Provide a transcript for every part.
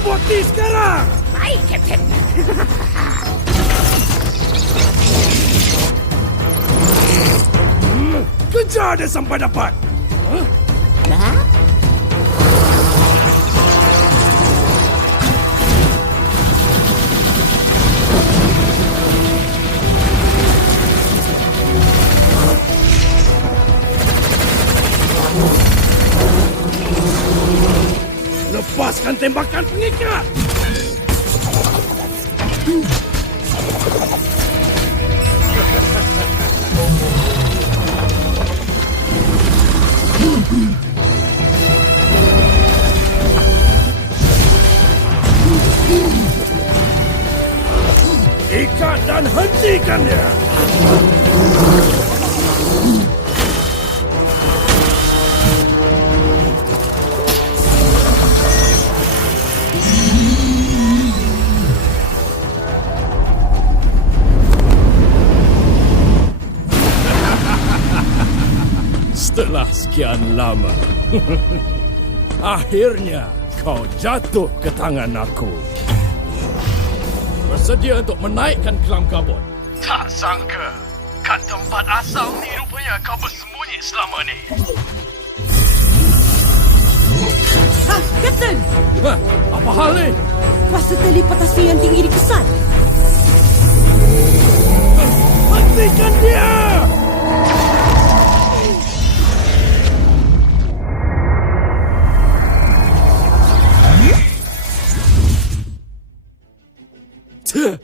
robot ni sekarang! Baik, Kapten. Kejar dia sampai dapat! Ha? Lepaskan tembakan pengikat! Ikat dan hentikan dia! Setelah sekian lama, akhirnya kau jatuh ke tangan aku. Bersedia untuk menaikkan kelam karbon? Tak sangka, kat tempat asal ni rupanya kau bersembunyi selama ni. Ha, Kapten! Hah, apa hal ni? Kuasa teleportasi yang tinggi dikesan. Hentikan dia! Tidak!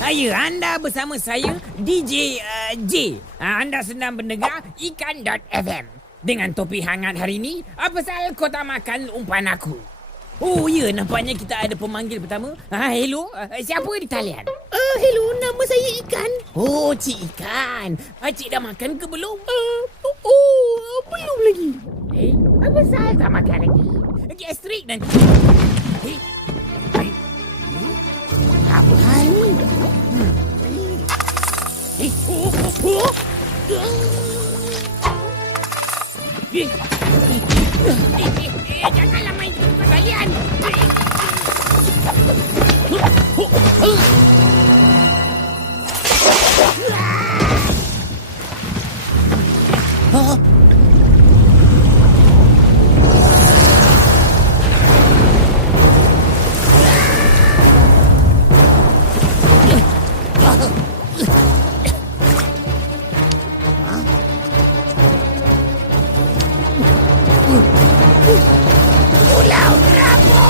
Saya, anda bersama saya, DJ J. Anda sedang mendengar Ikan.FM. Dengan topik hangat hari ini, apa pasal kau tak makan umpan aku? Oh ya, nampaknya kita ada pemanggil pertama. Hello, siapa di talian? Hello, nama saya Ikan. Oh, Cik Ikan. Cik dah makan ke belum? Belum lagi. Apa pasal tak makan lagi? Gastrik nanti. Apa hal ni? Janganlah main dengan kalian. Pulau Rabu!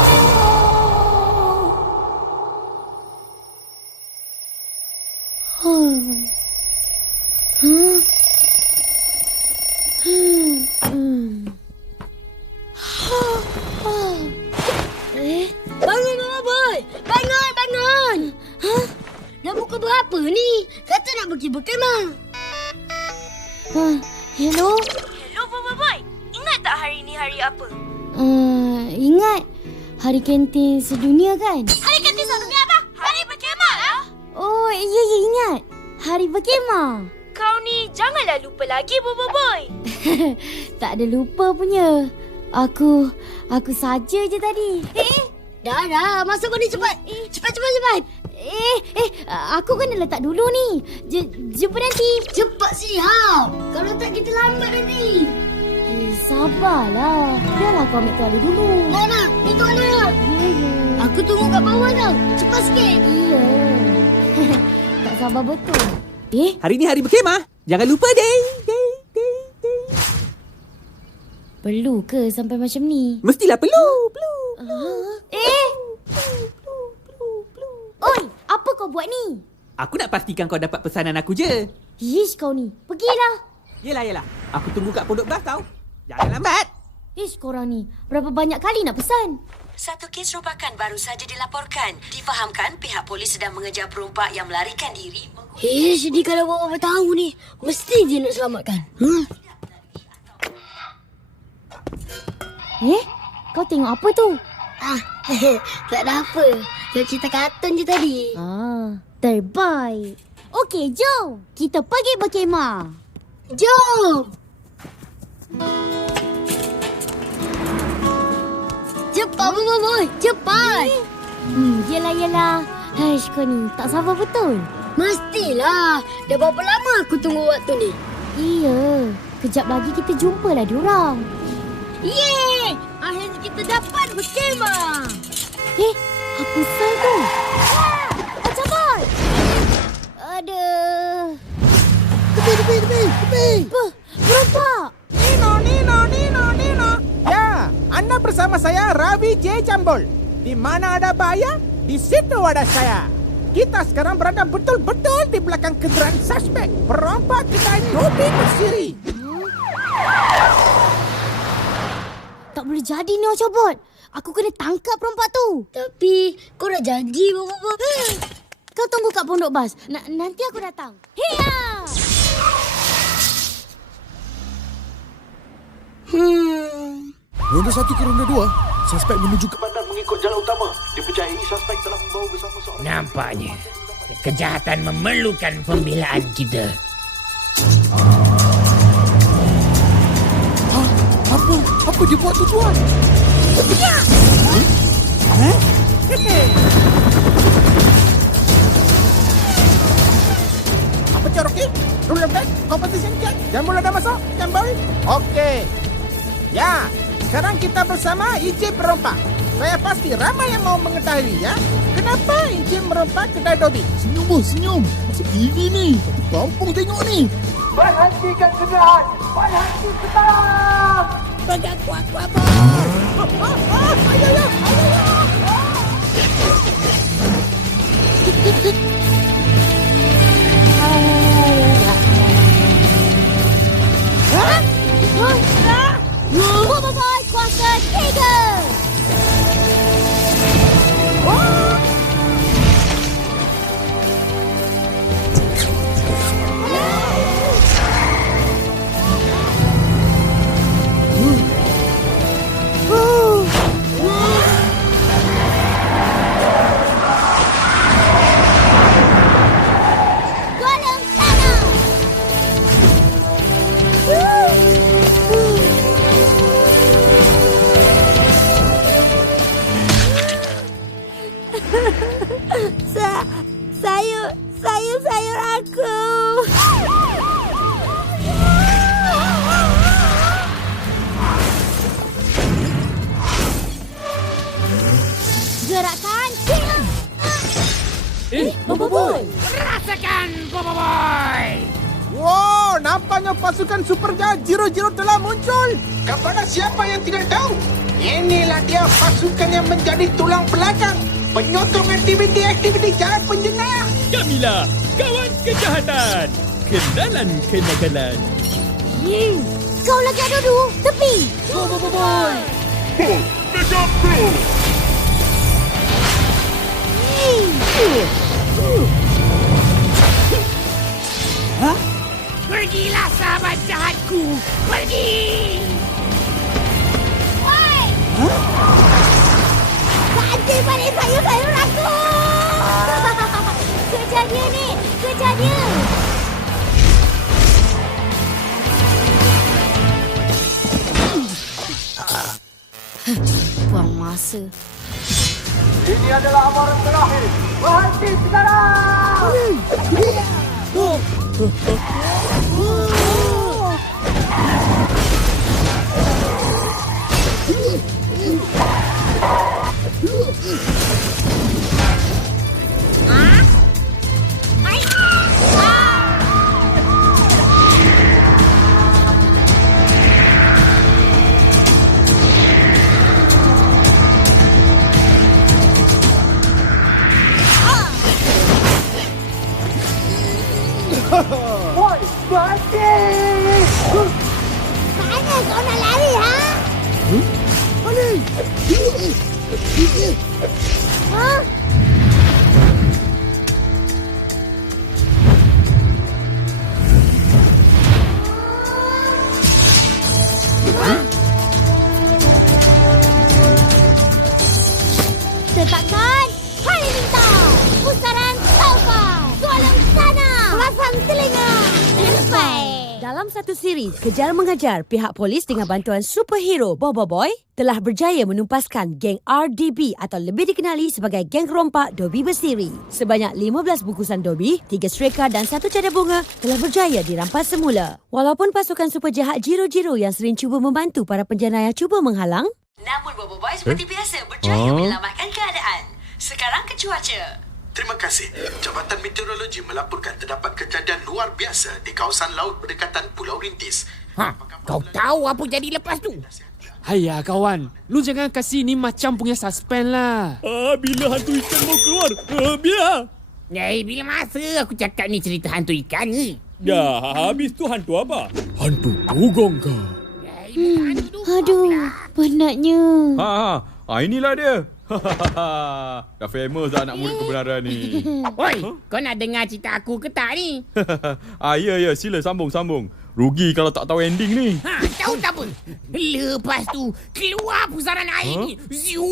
Bangun, Mama Boy! Bangun! Dah pukul berapa ni? Kata nak pergi berkemah. Hello? Hello, Baba Boy. Ingat tak hari ni hari apa? Ingat. Hari kantin sedunia kan? Hari kantin sedunia apa? Hari berkemah lah. Oh, ya ingat. Hari berkemah. Kau ni janganlah lupa lagi, Baba Boy. Tak ada lupa punya. Aku saja je tadi. Dah. Masuk kau ni cepat. Cepat. Aku kena letak dulu ni. Jumpa nanti. Cepat siap. Kalau tak kita lambat nanti. Sabarlah. Biarlah aku ambil toilet dulu. Nak. Ni toilet. Aku tunggu kat bawah tau. Cepat sikit. Iya. Tak sabar betul. Hari ni hari berkemah. Jangan lupa, Day. Perlu ke sampai macam ni? Mestilah perlu. Oi, apa kau buat ni? Aku nak pastikan kau dapat pesanan aku je. Ish kau ni. Pergilah. Yelah. Aku tunggu kat pondok bas tau. Jangan lambat. Ish korang ni. Berapa banyak kali nak pesan? Satu kes rompakan baru saja dilaporkan. Difahamkan pihak polis sedang mengejar perompak yang melarikan diri. Sedih kalau Bapa tahu ni. Mesti dia nak selamatkan. Kau tengok apa tu? Tak ada apa. Tengok cerita kartun je tadi. Terbaik. Okey, jom. Kita pergi berkemah. Jom! Cepat, boy. Cepat! Yelah. Haish, kau ni tak sabar betul. Mestilah. Dah berapa lama aku tunggu waktu ni? Iya. Kejap lagi kita jumpalah diorang. Yeay! Akhirnya kita dapat berkemah. Apa sal tu? Cabut! Aduh. Tepi. Berompak! Nino. Ya, anda bersama saya Ravi J. Jambul. Di mana ada bahaya, di situ ada saya. Kita sekarang berada betul-betul di belakang kenderaan suspek. Perompak kedai Dobi bersiri. Tak boleh jadi ni, Ocobot. Aku kena tangkap perompak tu. Tapi kau dah janji, boy. Kau tunggu kat pondok bas. Nanti aku datang. Hiya! Ronda 1 ke ronda 2, suspek menuju ke bandar mengikut jalan utama. Dipercayai suspek telah membawa bersama seorang... Nampaknya kejahatan memerlukan pembelaan kita. Apa dia buat tu, tuan? Apa Cherokee? Rollerblade? Competition check? Jambul ada masuk? Jambul? Okey. Ya, sekarang kita bersama Encik Perompak. Saya pasti ramai yang mau mengetahui ya. Kenapa Encik merompak kedai Dobi? Senyum, bos, senyum. Masuk TV ni. Satu kampung tengok ni. Berhentikan kenderaan! Berhenti sekarang! Pegang kuat-kuat, Ayo! Boy, kuasa 3. Golong sana. Sayur aku. Gerakan siap. Boboiboy! Rasakan, Boboiboy! Wow, nampaknya pasukan Super Jahat Jiro telah muncul. Kepada siapa yang tidak tahu, inilah dia pasukan yang menjadi tulang belakang penyokong aktiviti jahat penjenayah. Kamilah, kawan kejahatan. Kenalan kenakalan. Kau lagi ada dulu. Tepi. Boboiboy! Mega Pro! Pergilah sahabat jahatku! Pergi! Ganti balik sayur-sayur aku. Kejar dia ni. Kejar dia. Buang masa. Ini adalah amaran terakhir. Berhenti sekarang. Mana kau nak lari, ha? Ha? Tetakkan! Hari Dalam satu siri Kejar Mengajar, pihak polis dengan bantuan superhero Bobo Boy telah berjaya menumpaskan geng RDB atau lebih dikenali sebagai geng rompak Dobi Bersiri. Sebanyak 15 bungkusan Dobi, 3 streka dan 1 cadar bunga telah berjaya dirampas semula. Walaupun pasukan super jahat Jiro-Jiro yang sering cuba membantu para penjenayah cuba menghalang, namun Bobo Boy seperti biasa berjaya menyelamatkan keadaan. Sekarang ke cuaca. Terima kasih. Jabatan Meteorologi melaporkan terdapat kejadian luar biasa di kawasan laut berdekatan Pulau Rintis. Kau tahu apa jadi lepas tu? Hayya kawan, lu jangan kasih ni macam punya suspend lah. Bila hantu ikan mau keluar? Biar. Bila masa aku cakap ni cerita hantu ikan ni? Dah, habis tu hantu apa? Hantu dugong kah? Aduh, penatnya. Inilah dia. Dah famous dah anak murid kebenaran ni. Oi, kau nak dengar cerita aku ke tak ni? Ya, sila sambung. Rugi kalau tak tahu ending ni. Tahu tak apa? Lepas tu, keluar pusaran air ni. Ziu.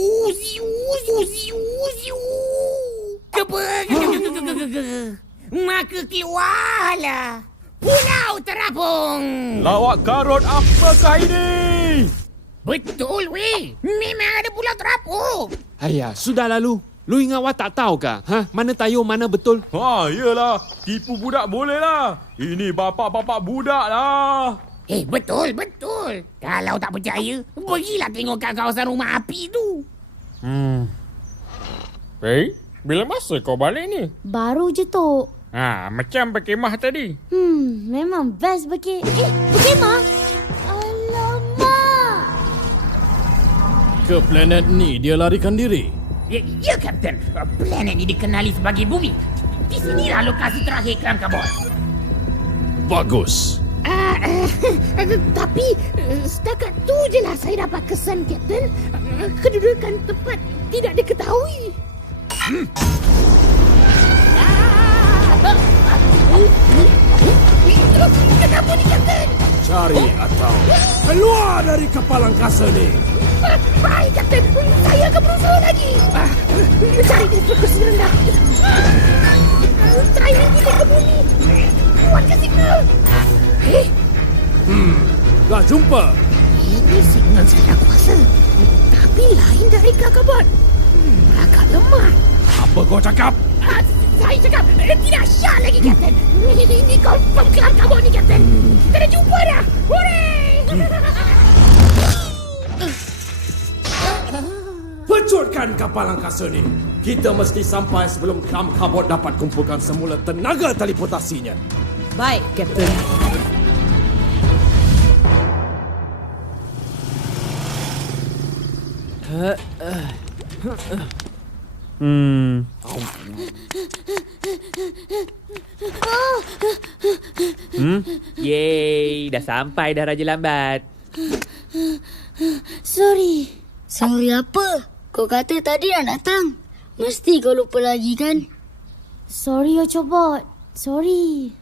Maka keluarlah Pulau Terapung. Lawak karut apakah ini? Betul weh, memang ada Pulau Terapung. Hayya, sudah lalu. Lu ingat Wak tak tahu kah? Mana tahu mana betul? Yelah. Tipu budak boleh lah. Ini bapak-bapak budak lah. Betul. Kalau tak percaya, pergilah tengok kat kawasan rumah api tu. Bila masa kau balik ni? Baru je Tok. Macam berkemah tadi. Memang best berkemah? Alamak. Ke planet ni dia larikan diri. Ya, Kapten. Planet ni dikenali sebagai bumi. Di sinilah lokasi terakhir Kelam Kabut. Bagus. Tapi setakat tu je lah saya dapat kesan, Kapten. Kedudukan tempat tidak diketahui. Kenapa ni, Kapten? Cari atau keluar dari kapal angkasa ni. Baik, Kapten. Saya akan berusaha lagi. Cari di frekuensi rendah. Cairan kita ke bumi. Buatkan signal. Dah jumpa. Ini signal saya kuasa. Tapi lain dari Kakabot. Agak lemah. Apa kau cakap? Saya cakap tidak syak lagi, Kapten. Ini confirm Kelam Kabut ni, Kapten. Kita dah jumpa dah. Hooray! Pecutkan kapal angkasa ni. Kita mesti sampai sebelum Kelam Kabut dapat kumpulkan semula tenaga teleportasinya. Baik, Kapten. Yeay, dah sampai dah Raja Lambat. Sorry. Sorry apa? Kau kata tadi nak datang. Mesti kau lupa lagi kan? Sorry, Ocobot. Sorry.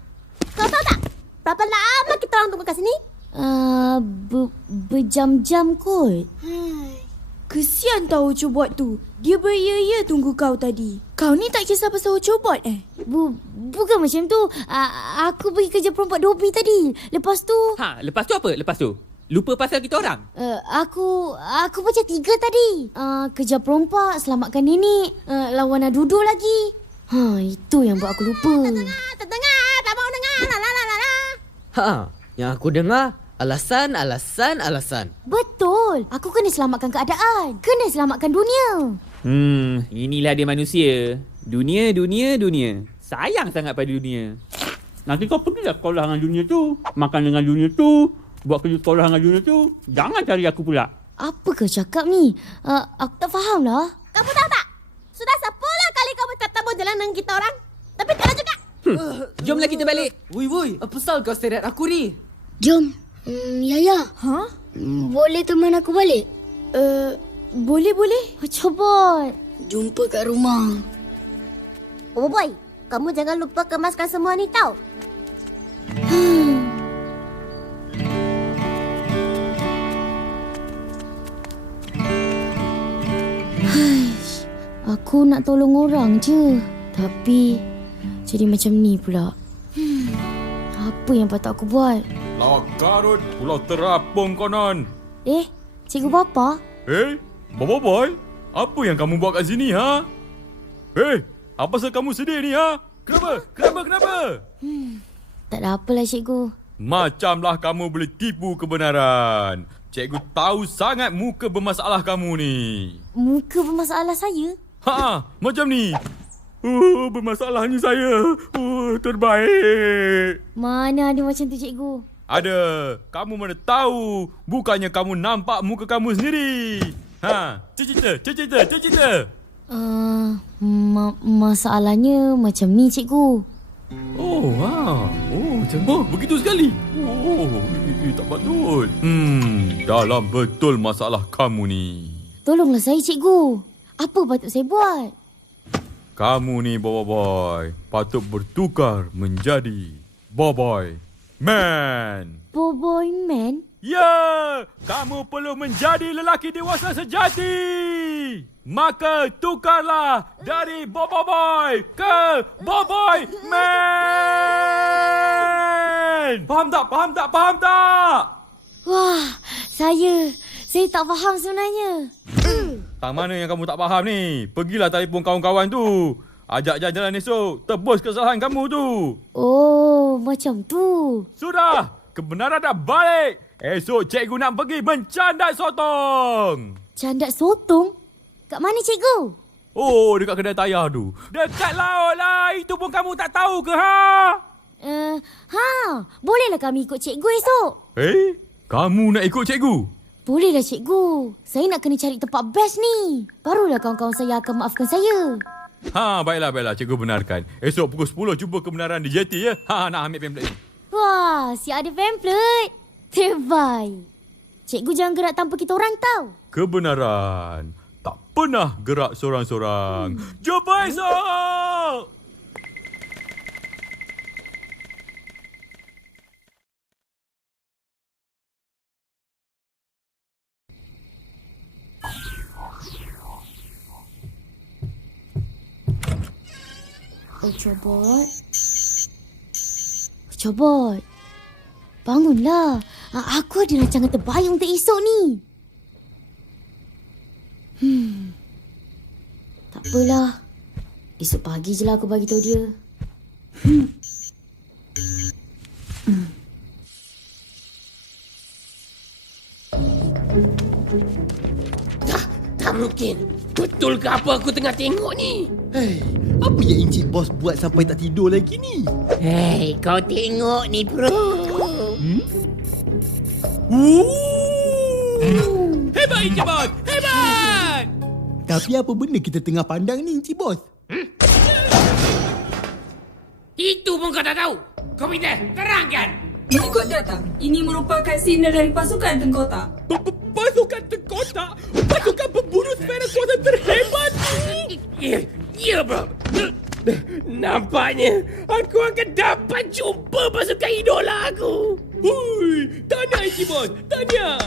Kau tahu tak? Berapa lama kita orang tunggu kat sini? Berjam-jam kot. Kesian tahu Ocobot tu. Dia beria-ia tunggu kau tadi. Kau ni tak kisah pasal Ocobot Bukan macam tu. Aku pergi kerja perompak Dobi tadi. Lepas tu... Lepas tu apa? Lepas tu? Lupa pasal kita orang? Aku baca 3 tadi. Kerja perompak, selamatkan nenek, lawan Adudu lagi. Itu yang buat aku lupa. Tak dengar. Tak mau dengar. Yang aku dengar alasan. Betul. Aku kena selamatkan keadaan. Kena selamatkan dunia. Inilah dia manusia. Dunia. Sayang sangat pada dunia. Nanti kau pergilah sekolah dengan dunia tu. Makan dengan dunia tu. Buat kerja sekolah dengan dunia tu. Jangan cari aku pula. Apa kau cakap ni? Aku tak faham lah. Kamu tahu tak? Sudah 10 kali kamu bertemu jalan dengan kita orang. Tapi tak ada juga. Jomlah kita balik. Woi, apa pasal kau seret aku ni? Jom. Ya. Boleh teman aku balik? Boleh. Ocobot. Jumpa kat rumah. Oh boy, kamu jangan lupa kemaskan semua ni tau. Aku nak tolong orang je. Tapi jadi macam ni pula. Apa yang patut aku buat? Lawak Garut, Pulau Terapung konon. Cikgu Papa? Boy, apa yang kamu buat kat sini, ha? Apa pasal kamu sedih ni, ha? Kenapa? Tak ada apalah, cikgu. Macamlah kamu boleh tipu kebenaran. Cikgu tahu sangat muka bermasalah kamu ni. Muka bermasalah saya? Macam ni. Bermasalahnya saya. Terbaik. Mana ada macam tu, cikgu? Ada. Kamu mana tahu. Bukannya kamu nampak muka kamu sendiri. Cerita. Masalahnya macam ni, cikgu. Macam begitu sekali. Tak patut. Dalam betul masalah kamu ni. Tolonglah saya, cikgu. Apa patut saya buat? Kamu ni, Boboiboy, patut bertukar menjadi Boboiy Man. Boboiy Man? Ya, kamu perlu menjadi lelaki dewasa sejati. Maka tukarlah dari Boboiboy ke Boboiy Man. Faham tak? Wah, saya tak faham sebenarnya. Tang mana yang kamu tak faham ni? Pergilah telefon kawan-kawan tu. Ajak jalan esok. Tebus kesalahan kamu tu. Oh, macam tu. Sudah. Kebenaran dah balik. Esok cikgu nak pergi mencandat sotong. Candat sotong? Kat mana, cikgu? Oh, dekat kedai tayar tu. Dekat laut lah. Itu pun kamu tak tahu ke, ha? Bolehlah kami ikut cikgu esok. Kamu nak ikut cikgu? Bolehlah, cikgu. Saya nak kena cari tempat best ni. Barulah kawan-kawan saya akan maafkan saya. Baiklah. Cikgu benarkan. Esok pukul 10 jumpa kebenaran di JT, ya? Nak ambil pamphlet ni. Wah, siap ada pamphlet. Terbaik. Cikgu jangan gerak tanpa kita orang tahu. Kebenaran tak pernah gerak sorang-sorang. Jumpa esok! Cobot. Bangunlah. Aku ada rancangan terbaik untuk esok ni. Tak apalah. Esok pagi je lah aku bagi tahu dia. Tak mungkin. Betul ke apa aku tengah tengok ni? Apa yang Encik Bos buat sampai tak tidur lagi ni? Kau tengok ni, bro. Hebat, Encik Bos! Hebat! Tapi apa benda kita tengah pandang ni, Encik Bos? Itu pun kau tak tahu. Kau Peter, terangkan. Mengikut data, ini merupakan sinyal dari pasukan tengkotak. Pasukan tengkotak? Pasukan pemburu sfera kuasa terhebat ni? Ya, bro. Nampaknya aku akan dapat jumpa pasukan idola aku. Tahniah, Encik Bos. Tahniah.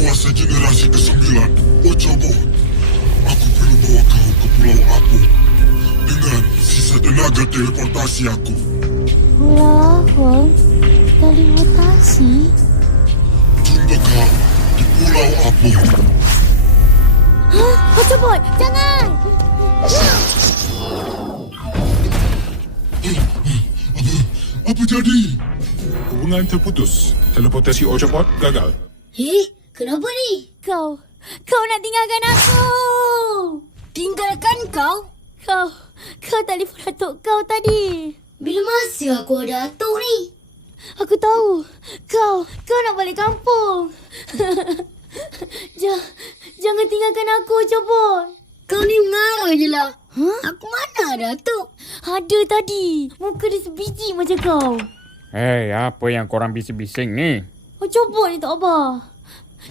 Kuasa generasi ke-9, Ocobo. Aku perlu bawa kau ke Pulau Apu dengan sisa tenaga teleportasi aku. Pulau apa? Teleportasi? Jumpa kau di Pulau Apu. Ocobot, jangan! Apa jadi? Hubungan terputus. Teleportasi Ocobot gagal. Kenapa ni? Kau nak tinggalkan aku! Tinggalkan kau? Kau telefon atuk kau tadi. Bila masa aku ada atuk ni? Aku tahu. Kau nak balik kampung. Jangan tinggalkan aku, Cobot. Kau ni mengarah je lah. Aku mana ada atuk? Ada tadi. Muka dia sebiji macam kau. Apa yang korang bising-bising ni? Cobot ni tak apa.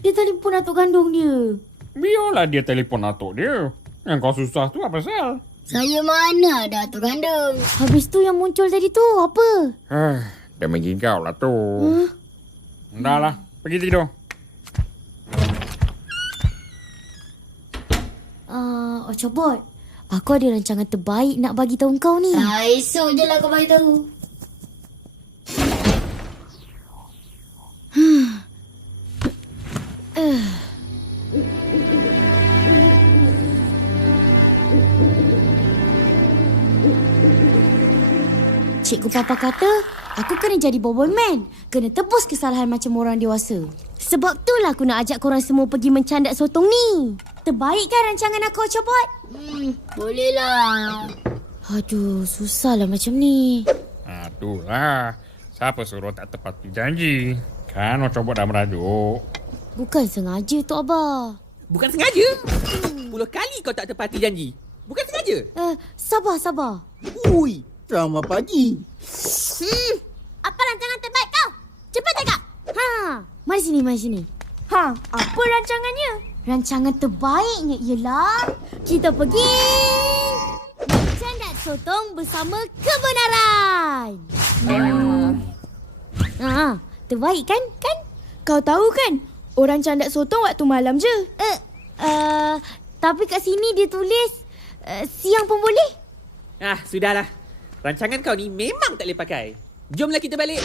Dia telefon atuk kandung dia. Biarlah dia telefon atuk dia. Yang kau susah tu apa pasal? Saya mana ada atur kandung. Habis tu yang muncul tadi tu apa? Dia bagi kau lah tu. Dah lah, pergi tidur. Ocobot, aku ada rancangan terbaik nak bagi tahu kau ni. Esok je lah kau bagi tahu. Cikgu Papa kata, aku kena jadi Boboiboy Man. Kena tebus kesalahan macam orang dewasa. Sebab itulah aku nak ajak korang semua pergi mencandak sotong ni. Terbaik kan rancangan aku, Ocobot? Boleh lah. Aduh, susahlah macam ni. Itulah. Siapa suruh tak tepati janji? Kan Ocobot dah merajuk. Bukan sengaja, Tok Abah. Bukan sengaja? 10 kali kau tak tepati janji. Bukan sengaja? Sabar. Ui, selamat pagi. Apa rancangan terbaik kau? Cepat cakap. Mari sini. Apa rancangannya? Rancangan terbaiknya ialah kita pergi mencandak sotong bersama kebenaran. Terbaik kan? Kau tahu kan? Orang candak sotong waktu malam je. Tapi kat sini dia tulis siang pun boleh. Sudahlah. Rancangan kau ni memang tak boleh pakai. Jomlah kita balik.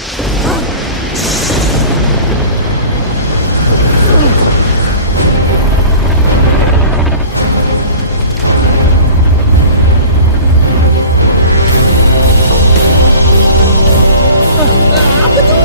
Apa tu?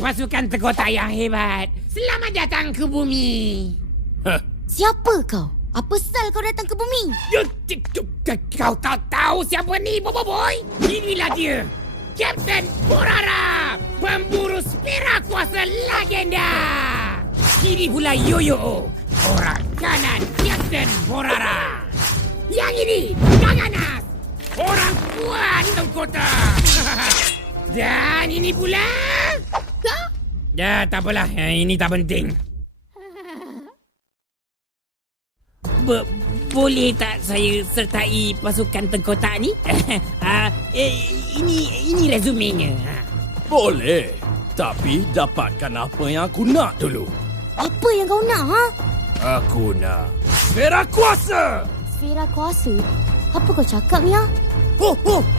Pasukan Tegota yang hebat. Selamat datang ke bumi. Siapa kau? Apa sal kau datang ke bumi? Kau tak tahu siapa ni, Boboiboy? Inilah dia. Kapten Borara, pemburu Sfera Kuasa Legenda. Kiri pula Yoyo, orang kanan Kapten Borara. Yang ini Gaganas, orang kuat Tegota. Dan ini pula... Ya, tak apalah. Ini tak penting. Boleh tak saya sertai pasukan tengkotak ni? Ini resumenya. Boleh. Tapi dapatkan apa yang aku nak dulu. Apa yang kau nak, Aku nak Sfera Kuasa. Sfera Kuasa? Apa kau cakap, Mia?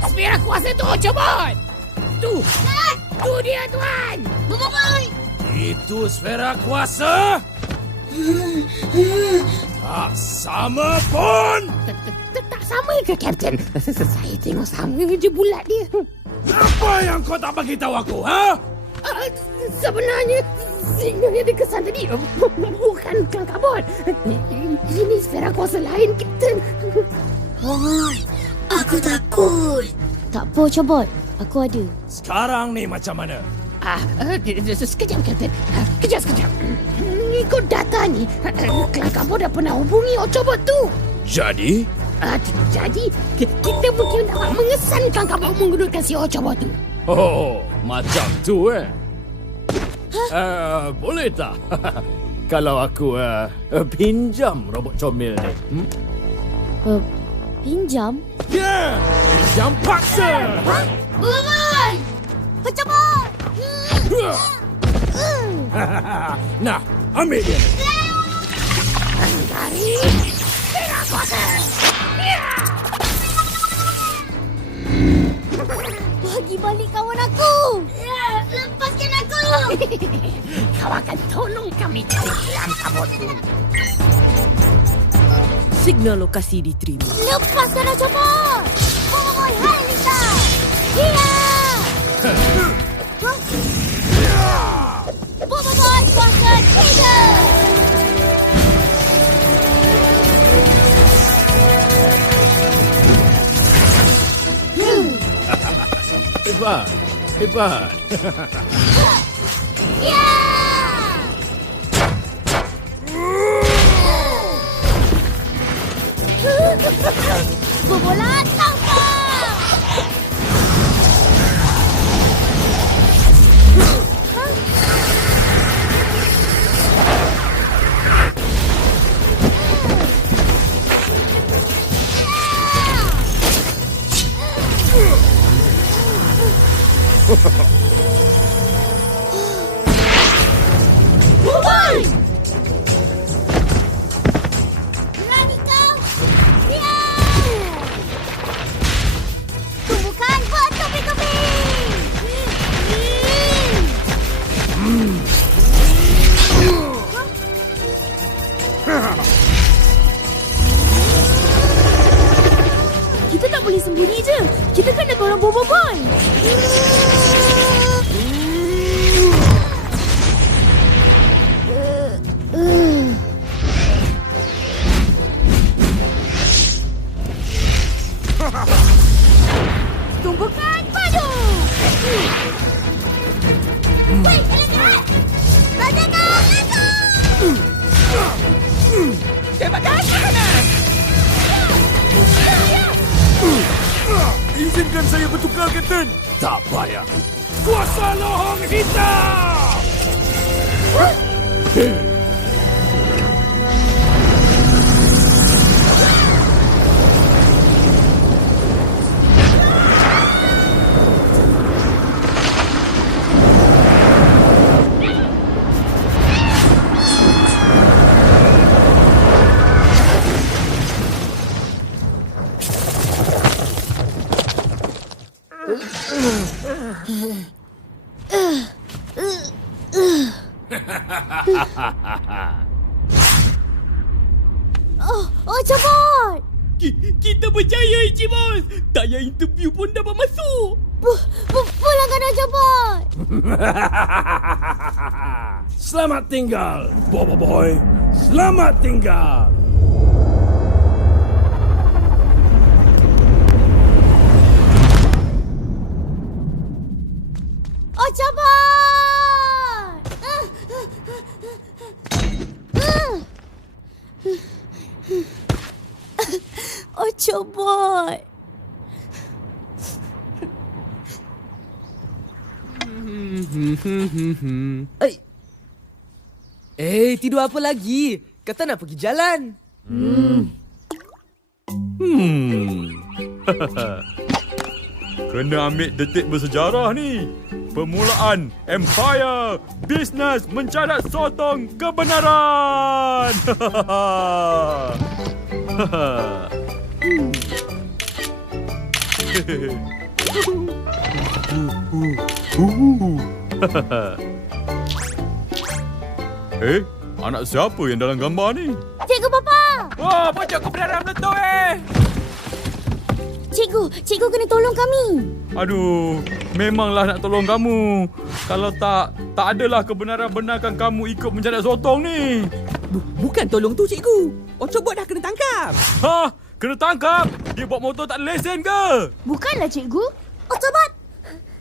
Sfera Kuasa tu, Ocobot! Tu dia, Tuan! Boboiboy! Itu Sfera Kuasa? Tak sama pun! Tak sama ke, Kapten? Saya tengok sama je bulat dia. Apa yang kau tak bagi tahu aku, Sebenarnya, signal yang dikesan tadi bukan Kang Kabut. Ini Sfera Kuasa lain, Kapten. Aku takut. Tak apa, Ocobot. Aku ada. Sekarang ni macam mana? Sekejap, Kapten. Kejap. Ikut data ni, Kang Kabut dah pernah hubungi Ocobot tu. Jadi? Jadi, kita mungkin dapat mengesan Kang Kabut menggunakan si Ocobot tu. Macam tu boleh tak? Kalau aku pinjam robot comel ni. Pinjam? Ya! Pinjam paksa! Boboiboy! Ocobot! Nah, ambil dia. Tarik! Sfera Kuasa! Bagi balik kawan aku! Kau akan tolong kami cari kelam kabut tu. Signal lokasi diterima. Lepaskan Octobot! Boboiboy, hai Lisa! Iya! Boboiboy, kuasa Tiger! Hebat. Hebat. Ya! Bobolan tampak! Boboiboy! Berani kau? Ya! Tumbukan buat topi-topi! Kita tak boleh sembunyi je. Kita kena tolong Boboiboy. Tumbukan padu! Wei, kalian lihat! Rajakan Lisa! Tembakan ke kanan! Izinkan saya bertukar, Kapten. Tak payah. Kuasa lohong hitam! Oh, Octobot! Kita berjaya, Encik Bos. Tak payah interview pun dapat masuk. Pulangkan Octobot! Selamat tinggal, Boboiboy. Selamat tinggal. Octobot! Octobot! Tidur apa lagi? Kata nak pergi jalan. Kena ambil detik bersejarah ni. Permulaan Empire Bisnes mencadat sotong kebenaran. Anak siapa yang dalam gambar ni? Cikgu Papa! Wah, pocok kebenaran meletup Cikgu kena tolong kami. Aduh, memanglah nak tolong kamu. Kalau tak adalah kebenaran benarkan kamu ikut mencadat sotong ni. Bukan tolong tu, Cikgu. Octobot dah kena tangkap. Hah? Kena tangkap? Dia bawa motor tak ada lesen ke? Bukanlah, Cikgu. Octobot!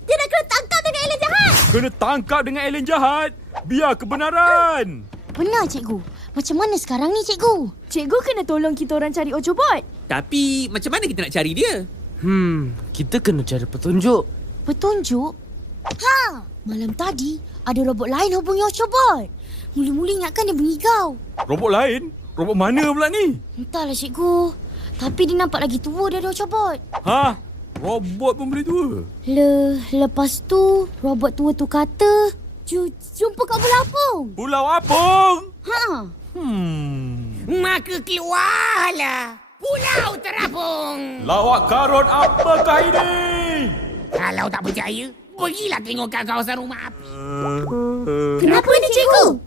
Dia dah kena tangkap dengan alien jahat. Kena tangkap dengan alien jahat. Biar kebenaran. Benar, Cikgu. Macam mana sekarang ni, Cikgu? Cikgu kena tolong kita orang cari Octobot. Tapi macam mana kita nak cari dia? Kita kena cari petunjuk. Petunjuk? Ha! Malam tadi, ada robot lain hubungi Octobot. Mula-mula ingatkan dia mengigau. Robot lain? Robot mana pula ni? Entahlah, Cikgu. Tapi dia nampak lagi tua dari Octobot. Hah? Robot pun boleh tua? Lepas tu, robot tua tu kata, jumpa kat Pulau Apung. Pulau Apung? Ha. Maka keluarlah Pulau Terapung. Lawak karut apakah ini? Kalau tak percaya, Pergilah tengok kat kawasan rumah api. Kenapa ni, cikgu?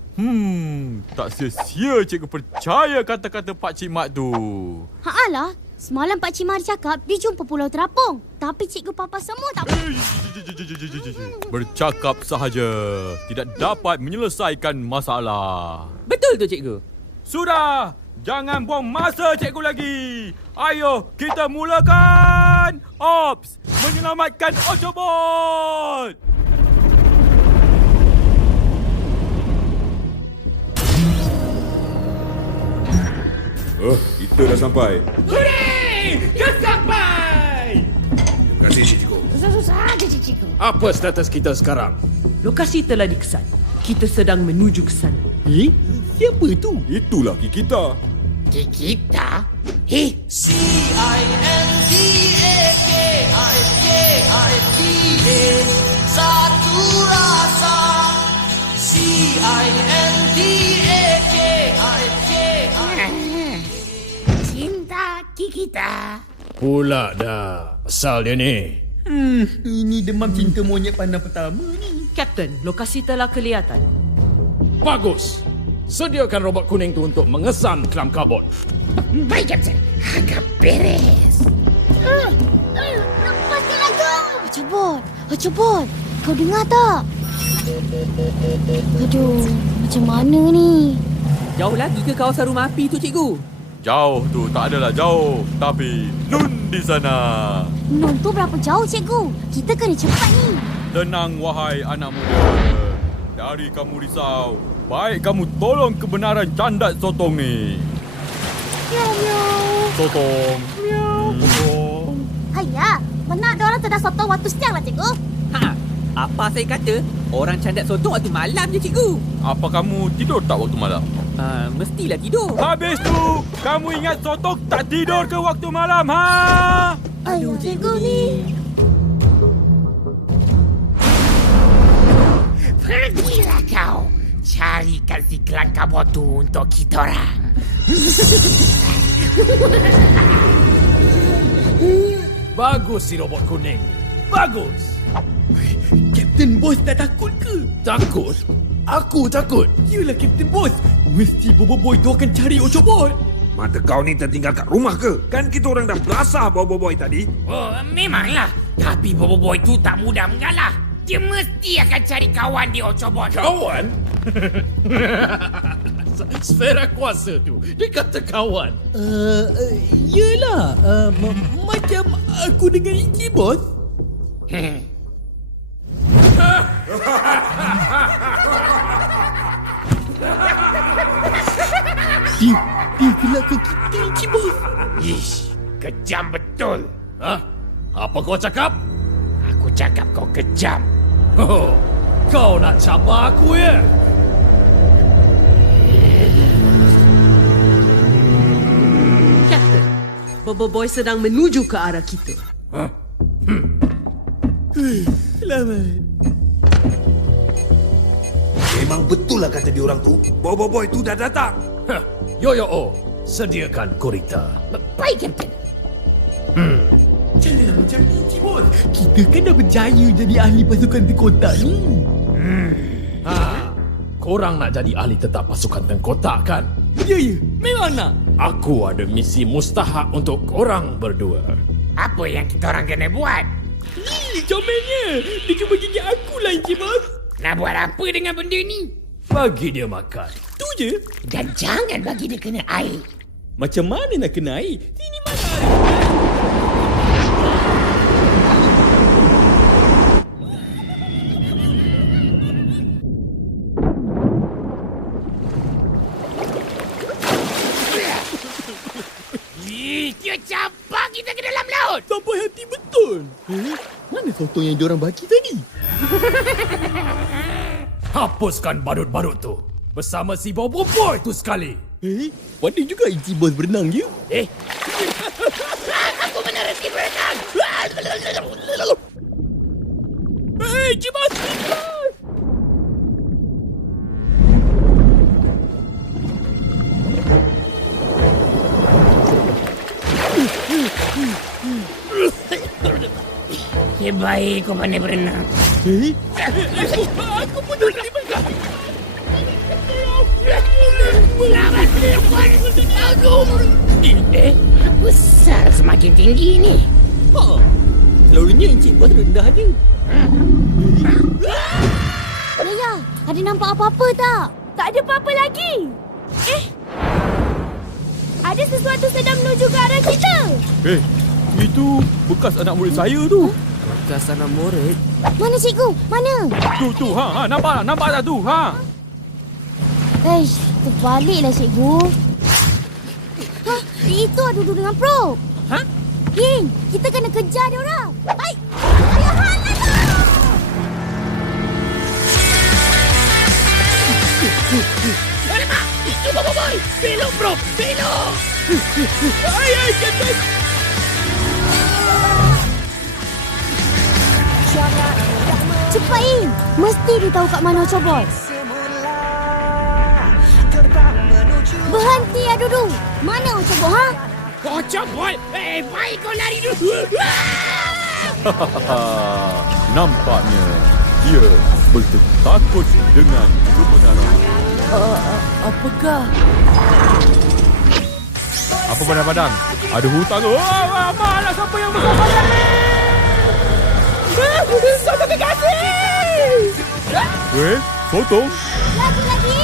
Tak sia-sia cikgu percaya kata-kata Pak Cik Mat tu. Haalah, semalam Pak Cik Mari cakap dia jumpa pulau terapung. Tapi cikgu papa semua tak... Bercakap sahaja tidak dapat menyelesaikan masalah. Betul tu cikgu. Sudah, jangan buang masa cikgu lagi. Ayo kita mulakan. Ops, menyelamatkan Ocobot. Kita dah sampai. Hooray! Dah sampai! Terima kasih, cikgu. Susah-susah aja, cikgu. Apa status kita sekarang? Lokasi telah dikesan. Kita sedang menuju ke sana. Siapa itu? Itulah kita. Kita? C-I-N-D-A-K-I-K-I-T-A Satu rasa C-I-N-D-A-K-I-K-I Cinta kita. Pula dah. Asal dia ni. Ini demam cinta monyet pandang pertama ni. Kapten, lokasi telah kelihatan. Bagus. Sediakan robot kuning tu untuk mengesan kelam kabut. Baik, Kapten. Agak beres. Lepaskan aku! Ocobot, kau dengar tak? Aduh, macam mana ni? Jauh lagi ke kawasan rumah api tu, cikgu? Jauh tu tak adalah jauh, tapi Nun di sana. Nun tu berapa jauh, cikgu? Kita kena cepat ni. Tenang wahai anak muda. Dari kamu risau, baik kamu tolong kebenaran candat sotong ni. Sotong. Ayah, benar ada orang terdah sotong waktu siang lah, cikgu. Apa saya kata? Orang candat sotong waktu malam je, cikgu. Apa kamu tidur tak waktu malam? Mestilah tidur. Habis tu, kamu ingat sotong tak tidur ke waktu malam, ha? Aduh, cikgu ni. Pergilah kau. Carikan si kelang kabut tu untuk kita orang. Bagus si robot kuning. Bagus. Kapten Bos tak takut ke? Takut? Aku takut. Yalah Kapten Bos. Mesti Bobo Boy tu akan cari Ocobot. Mata kau ni tertinggal kat rumah ke? Kan kita orang dah belasah Bobo Boy tadi. Oh, memanglah. Tapi Bobo Boy tu tak mudah mengalah. Dia mesti akan cari kawan di Ocobot. Kawan? Sfera kuasa tu. Dia kata kawan. Yelah. Macam aku dengan Iji Bos. Dia gelak ke kita, Iji Bos. Ish, kejam betul. Hah? Apa kau cakap? Aku cakap kau kejam. Oh, kau nak cabar aku ya? Kapten, Bobo Boy sedang menuju ke arah kita. Selamat. Memang betul lah kata diorang tu. Bobo Boy tu dah datang. Yo, sediakan gurita. Baik, Kapten. Janganlah macam ni, Cik Bos. Kita kan dah berjaya jadi ahli pasukan tengkotak ni. Korang nak jadi ahli tetap pasukan tengkotak kan? Ya, memang nak. Aku ada misi mustahak untuk korang berdua. Apa yang kita orang kena buat? Comelnya. Dia cuba gigit aku lah, Cik Bos. Nak buat apa dengan benda ni? Bagi dia makan. Tu je. Dan jangan bagi dia kena air. Macam mana nak kena air? Sini mana air? Dia campak kita ke dalam laut. Sampai hati betul. Mana sotong yang diorang bagi tadi? Hapuskan badut-badut tu. Bersama si Bobo Boy tu sekali. Pandai juga Iji Bos berenang je. Aku menerusi berenang. Iji Bos! Baik kau pandai berenang. Aku peduli dengan Besar semakin tinggi ni. Selalunya Encik Bos rendah je. Leia, ada nampak apa-apa tak? Tak ada apa-apa lagi. Ada sesuatu sedang menuju ke arah kita. Itu bekas anak murid saya tu. Bekas anak murid? Mana cikgu? Mana? Tu, nampak tak tu? Terbaliklah cikgu. Itu ada duduk dengan Pro. Yin, kita kena kejar dia orang. Baik. Alamak! Itu Boboiboy! Belok, bro! Belok! Jangan! Cepat, Yin. Mesti dia tahu kat mana Ocobot. Berhenti, Adudu. Mana Ocobot, ha? Ocobot! Baik kau lari dulu. Nampaknya dia bertakut dengan kebenaran. Apakah? Apa padang-padang? Ada hutang tu. Malah siapa yang besar padang ni? Sotong kekasih! Sotong? Lagi!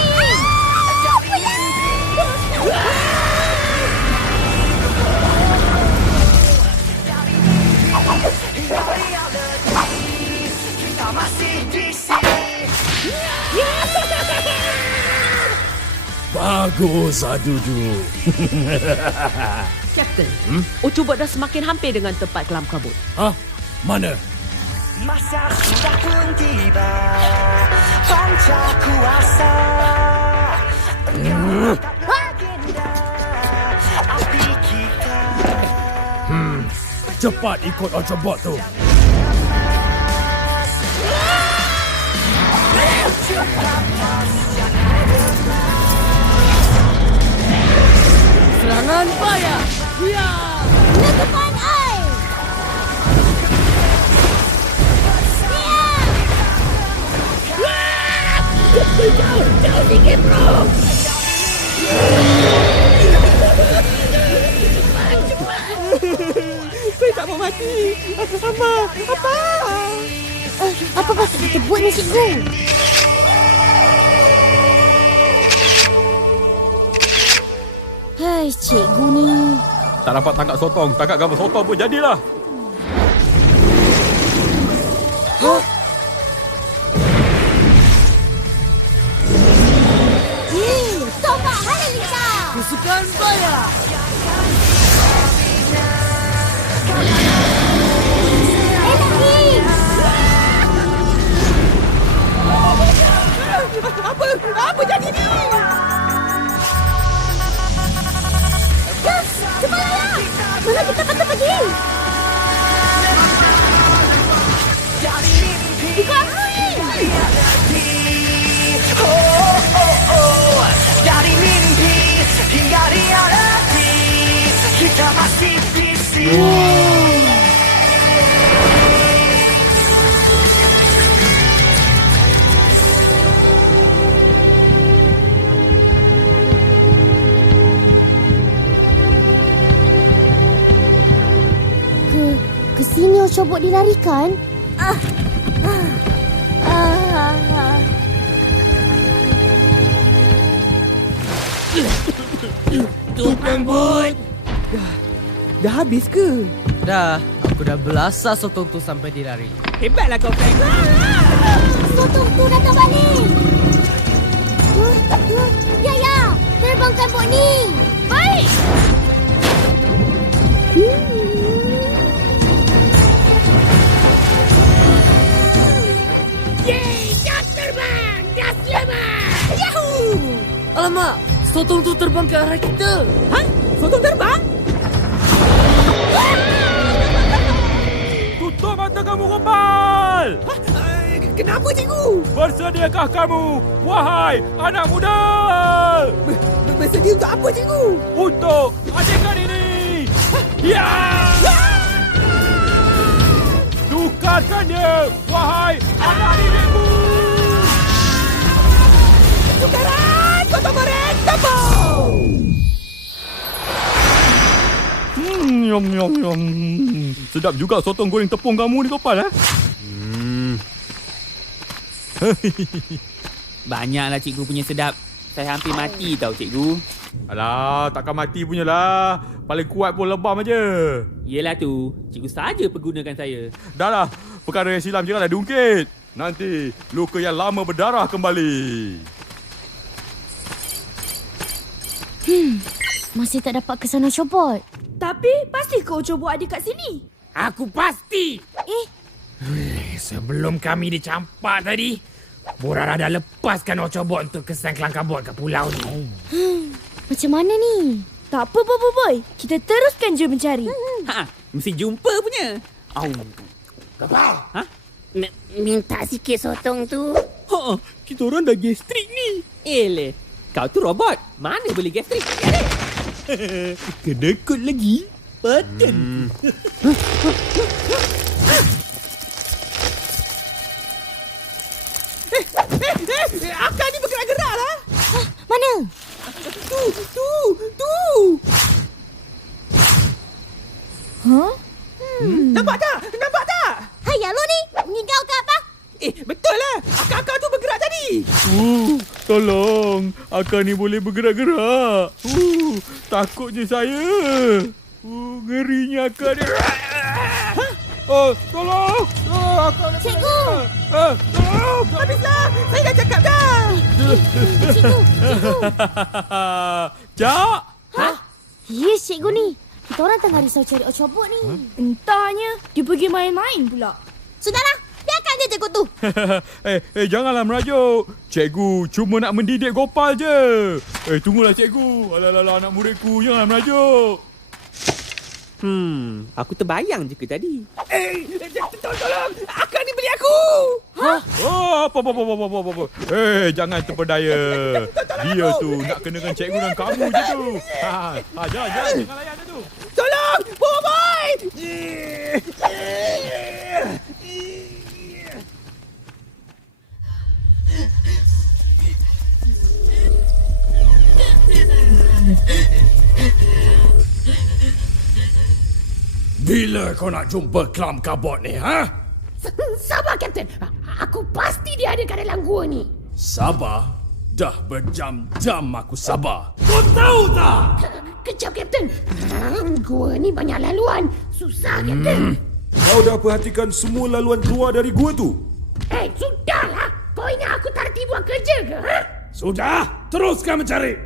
Kita masih di sini. Bagus, Adudu. Kapten, Ocobot dah semakin hampir dengan tempat kelam kabut. Mana? Masa sudah pun tiba, panca kuasa. Legenda, api kita. Cepat ikut Ocobot tu. Serangan payah. Ya. Letupan air. Jauh sikit, bro. Saya tak mau mati. Apa pasal kita buat ni, cikgu? Hai, cikgu ni. Tak dapat tangkap sotong. Tangkap gambar sotong pun jadilah. Tombak Halilintar. Kesukaan saya. Apa jadi ni? Cepatlah! Mana kita patut pergi? Buka aku ni! Dari mimpi hingga realiti, kita masih di sini. Ke sini Ocobot dilarikan? Tukang bot. Dah habis ke? Dah. Aku dah belasah sotong tu sampai dilari. Hebatlah kau, Frank. Sotong tu datang balik. Ya. Terbangkan bot ni. Baik. Yeay, dah terbang. Dah selamat. Yahoo! Alamak, sotong tu terbang ke arah kita. Sotong terbang? Tutup mata kamu, Gopal! Kenapa, cikgu? Bersediakah kamu, wahai anak muda? Bersedia untuk apa, cikgu? Untuk adegan ini! Ya! Tukar Lepaskan dia! Wahai anak didikku! Sukaran, sotong goreng, tepung! Yum, yum, yum. Sedap juga sotong goreng tepung kamu ni, Gopal. Banyaklah cikgu punya sedap. Saya hampir mati tau cikgu. Alah, takkan mati punya lah. Paling kuat pun lebam aja. Yelah tu, cikgu saja pergunakan saya. Dah lah, perkara yang silam janganlah diungkit. Nanti luka yang lama berdarah kembali. Masih tak dapat kesan Ocobot. Tapi pasti kau cuba ada kat sini. Aku pasti. Sebelum kami dicampak tadi, Borara dah lepaskan Ocobot untuk kesan kelangkabut kat pulau ni. Macam mana ni? Tak apa, Bobo Boy. Kita teruskan je mencari. Mesti jumpa punya. Gopal. Minta sikit sotong tu. Kita orang dah gastrik ni. Eleh, kau tu robot. Mana boleh gastrik? Kedekut lagi. Padan. Akak ni bergerak-gerak lah. Mana? Tu. Nampak tak? Hai, Alo ni. Mengigau ke apa? Betul lah. Akak tu bergerak tadi. Tolong, Akak ni boleh bergerak-gerak. Takutnya saya. Ngerinya Akak ni. Tolong. Cikgu. Tolong. Habislah. Saya dah cakap dah. Cikgu. Cak. Yes, cikgu ni. Kita orang tengah risau cari Ocobot ni. Entahnya, dia pergi main-main pula. Sudahlah, biarkan dia cikgu tu. Janganlah merajuk. Cikgu cuma nak mendidik Gopal je. Tunggulah cikgu. Alah, anak muridku, janganlah merajuk. Aku terbayang je ke tadi. Tolong. Akak ni beli aku. Apa. Jangan terpedaya. Dia tu nak kenakan cikgu dan kamu je tu. Jangan layan dia tu. Tolong, Bobo Boy. Bila kau nak jumpa Kelam Kabut ni, ha? Sabar, Kapten. Aku pasti dia ada kat dalam gua ni. Sabar? Dah berjam-jam aku sabar. Kau tahu tak? Kejap, Kapten. Gua ni banyak laluan. Susah, Kapten. Kau dah perhatikan semua laluan keluar dari gua tu? Sudahlah. Kau ingat aku tak reti buat kerja ke? Ha? Sudah, teruskan mencari.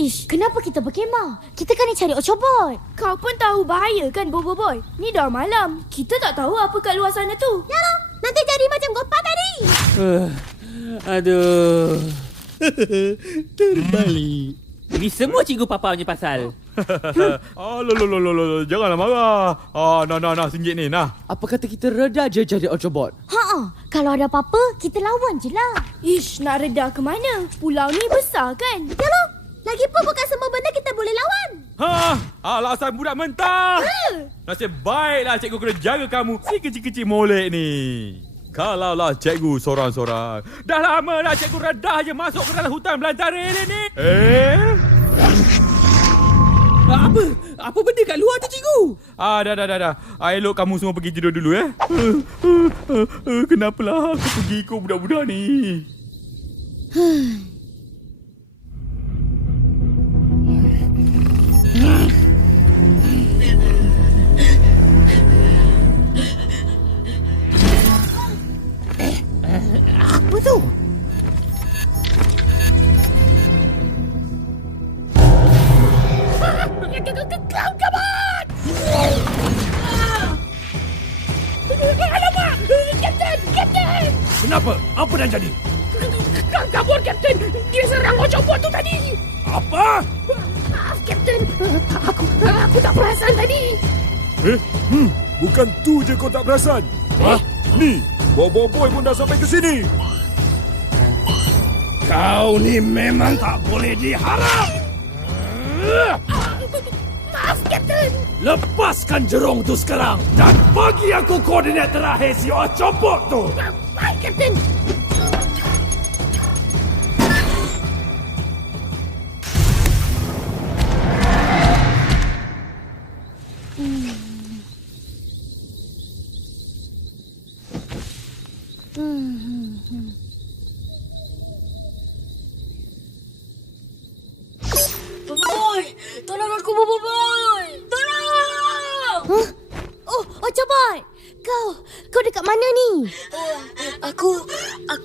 Ish, kenapa kita berkemah? Kita kena cari Ocobot. Kau pun tahu bahaya kan, Bobo Boy? Ni dah malam. Kita tak tahu apa kat luar sana tu. Ya lah, nanti jadi macam Gopal tadi. Aduh. Terbalik. Ini semua cikgu papa punya pasal. Janganlah marah. Nah, singgit ni, nah. Apa kata kita reda je cari Ocobot? Kalau ada apa-apa, kita lawan je lah. Ish, nak reda ke mana? Pulau ni besar kan? Ya lah. Lagipun bukan semua benda kita boleh lawan. Alasan budak mentah. Nasib baiklah cikgu kena jaga kamu si kecil-kecil molek ni. Kalaulah cikgu sorang-sorang. Dah lama dah cikgu redah je masuk ke dalam hutan belantara ni. Apa benda kat luar tu, cikgu? Dah. Elok kamu semua pergi tidur dulu, Kenapalah aku pergi ikut budak-budak ni? Apa tu? Kelam Kabut! Alamak! Kapten! Kenapa? Apa dah jadi? Kelam Kabut, Kapten! Dia serang Ocobot tu tadi! Apa? Maaf, Kapten. Aku tak perasan tadi. Bukan tu je kau tak perasan. Ni, Bobo Boy pun dah sampai ke sini. Kau ni memang tak boleh diharap. Maaf, Kapten! Lepaskan jerung tu sekarang dan bagi aku koordinat terakhir si Ocobot tu. Baik, Kapten. Boboiboy! Tolong aku, Boboiboy! Tolong! Huh? Oh, Ocobot! Kau dekat mana ni? Aku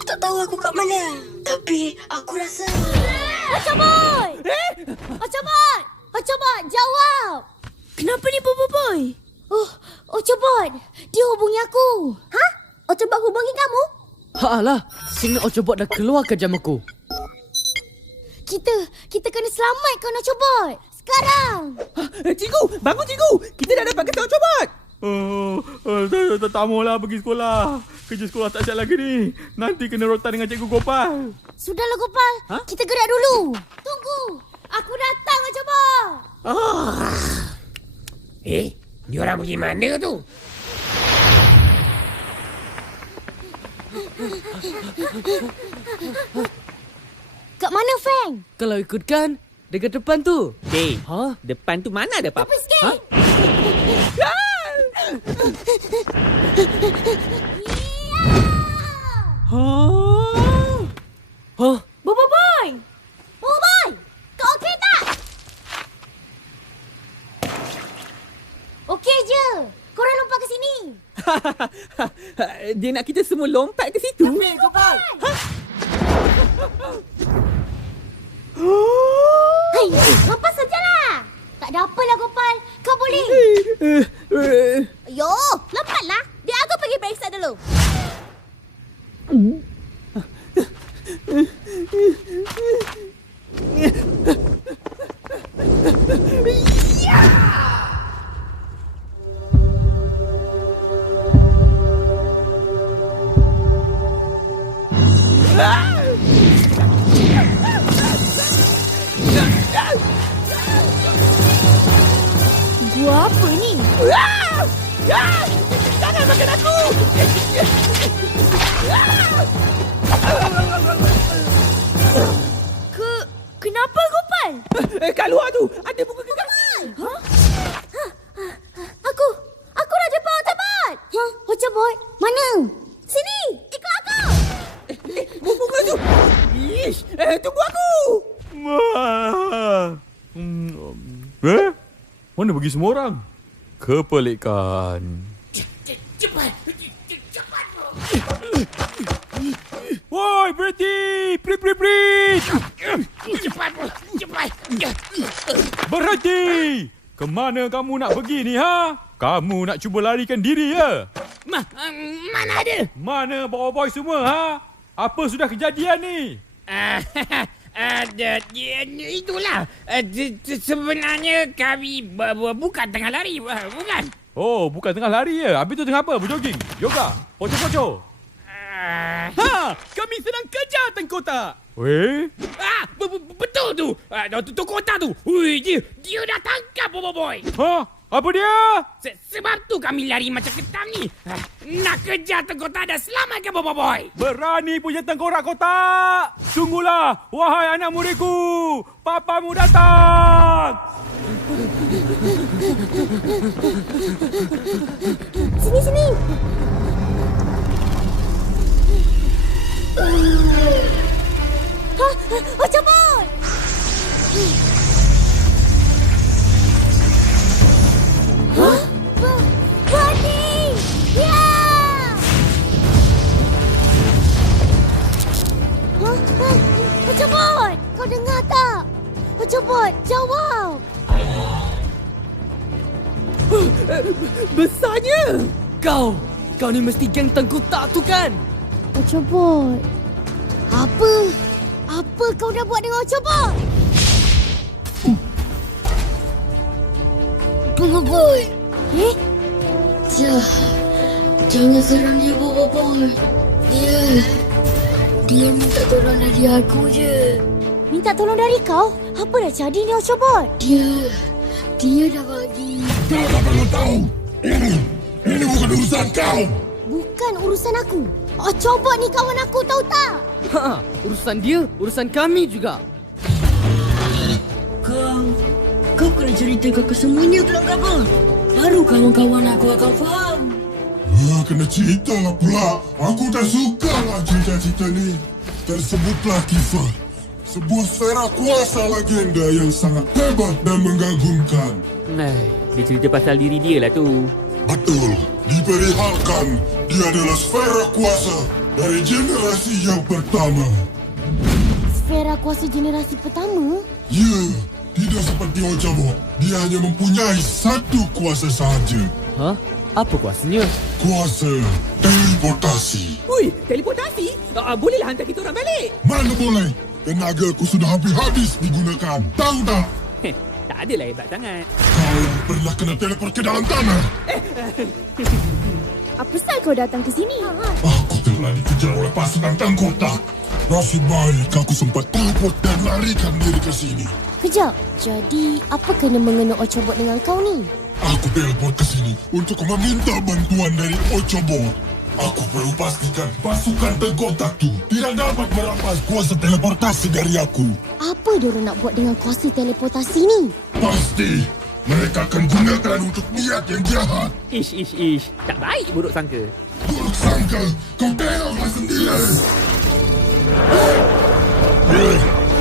tak tahu aku kat mana. Tapi aku rasa... Ocobot! Ocobot! Ocobot, jawab! Kenapa ni, Boboiboy? Oh, Ocobot, dia hubungi aku. Hah? Ocobot hubungi kamu? Alah, signal Ocobot dah keluar ke jam aku. Kita kena selamatkan Ocobot. Sekarang. Cikgu, bangun cikgu. Kita dah dapat kata Ocobot. Tak maulah pergi sekolah. Kerja sekolah tak siap lagi ni. Nanti kena rotan dengan Cikgu Gopal. Sudahlah Gopal, kita gerak dulu. Tunggu, aku datang Ocobot. Diorang pergi mana tu? Kat mana, Feng? Kalau ikutkan, dekat depan tu. Hey, depan tu mana ada apa? Tepi sikit. Boboiboy! Boboiboy! Kau okey tak? Okey je. Korang lompat ke sini. Dia nak kita semua lompat ke situ. Tapi, Gopal! Hai, lompat sajalah. Tak ada apalah Gopal. Kau boleh. Yo, lompatlah. Biar aku pergi periksa dulu. Gua apa ni? Jangan makan aku! Kenapa, Gopal? Kat luar tu ada buku kaki. Aku dah jumpa Ocobot. Ocobot? Mana? Sini, ikut aku. Bunga tu. Ish, tunggu aku. Mana pergi semua orang? Kepelikan. Cepat! Woi, berhenti! Prit! Cepat! Berhenti! Kemana kamu nak pergi ni, ha? Kamu nak cuba larikan diri, ya? Mana ada? Mana boy semua, ha? Apa sudah kejadian ni? Itulah. Sebenarnya kami bukan tengah lari, bukan. Oh, bukan tengah lari ya? Habis tu tengah apa? Berjogging? Yoga? Poco-poco? Kami sedang kejar tengkotak. Weh? Betul tu. Tengkotak tu. Ui, dia dah tangkap Boboiboy. Apa dia? Sebab tu kami lari macam ketam ni. Nak kejar tengkotak dan selamatkan Boboiboy. Berani punya tengkorak kotak. Tunggulah, wahai anak muridku. Papamu datang. Sini. Ocobot! Berhenti! Ya! Ocobot! Kau dengar tak? Ocobot, jawab! Besarnya! Kau ni mesti geng tengkotak tu kan? Ocobot. Apa kau dah buat dengan Ocobot? Boboiboy! Jangan serang dia, Boboiboy. Dia minta tolong dari aku je. Minta tolong dari kau? Apa dah jadi ni Ocobot? Dia dah bagi. Kau tak perlu tahu. Ini bukan urusan kau. Bukan urusan aku. Ocobot ni kawan aku, tahu tak? Ha, urusan dia, urusan kami juga. Kau kena ceritakan kesemuanya kelak-kelak. Baru kawan-kawan aku akan faham. Kena cerita lah pula. Aku tak suka lah cerita-cerita ni. Tersebutlah kisah sebuah sfera kuasa legenda yang sangat hebat dan mengagumkan. Dia cerita pasal diri dia lah tu. Betul. Diperihalkan dia adalah sfera kuasa dari generasi yang pertama. Sfera kuasa generasi pertama? Ya, tidak seperti Ocobot. Dia hanya mempunyai satu kuasa sahaja. Hah? Apa kuasanya? Kuasa teleportasi. Ui, teleportasi? Bolehlah hantar kita orang balik. Mana boleh? Tenaga aku sudah hampir habis digunakan. Tahu tak? Tak adalah hebat sangat. Kau pernah kena teleport ke dalam tanah? Apa sal kau datang ke sini? Aku telah dikejar oleh pasukan tengkotak. Nasib baik aku sempat teleport dan larikan diri ke sini. Kejap, jadi apa kena mengena Ocobot dengan kau ni? Aku teleport ke sini untuk meminta bantuan dari Ocobot. Aku perlu pastikan pasukan tengkotak tu tidak dapat merampas kuasa teleportasi dari aku. Apa diorang nak buat dengan kuasa teleportasi ni? Pasti mereka akan gunakan untuk niat yang jahat. Ish. Tak baik buruk sangka. Buruk sangka? Kau tengoklah sendiri.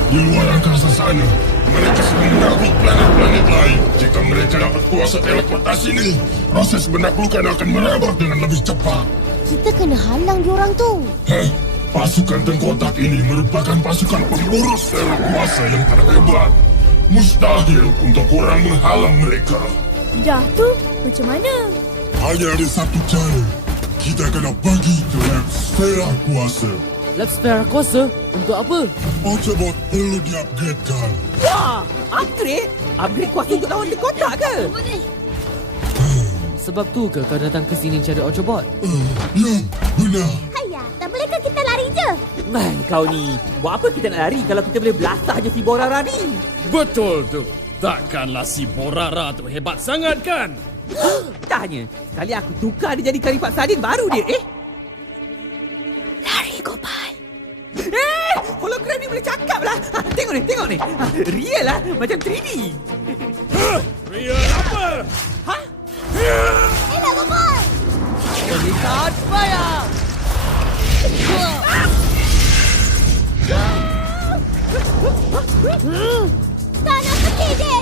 Di luar angkasa sana, mereka sedang menakluk planet-planet lain. Jika mereka dapat kuasa teleportasi ini, proses penaklukan akan merebak dengan lebih cepat. Kita kena halang diorang tu. Pasukan tengkotak ini merupakan pasukan pengurus sfera kuasa yang terhebat. Mustahil untuk orang menghalang mereka. Dah tu, macam mana? Hanya ada satu cara. Kita kena pergi ke lab sfera kuasa. Lab sfera kuasa? Untuk apa? Ocobot perlu di-upgradekan. Wah, upgrade? Upgrade kuasa untuk lawan tengkotak ke? Sebab tu ke kau datang ke sini cari Ocobot? Ya, benar. Hayya, tak bolehkah kita lari je? Kau ni, buat apa kita nak lari kalau kita boleh belasah je si Borara ni? Betul tu. Takkanlah si Borara tu hebat sangat kan? Tanya, sekali aku tukar dia jadi kari Pak Sardin baru dia. Lari, Gopal. Hologram ni boleh cakap lah. Tengok ni. Real lah, macam 3D. Real apa? Elak, Gopal! Berikan fire! Tak nak pergi dia!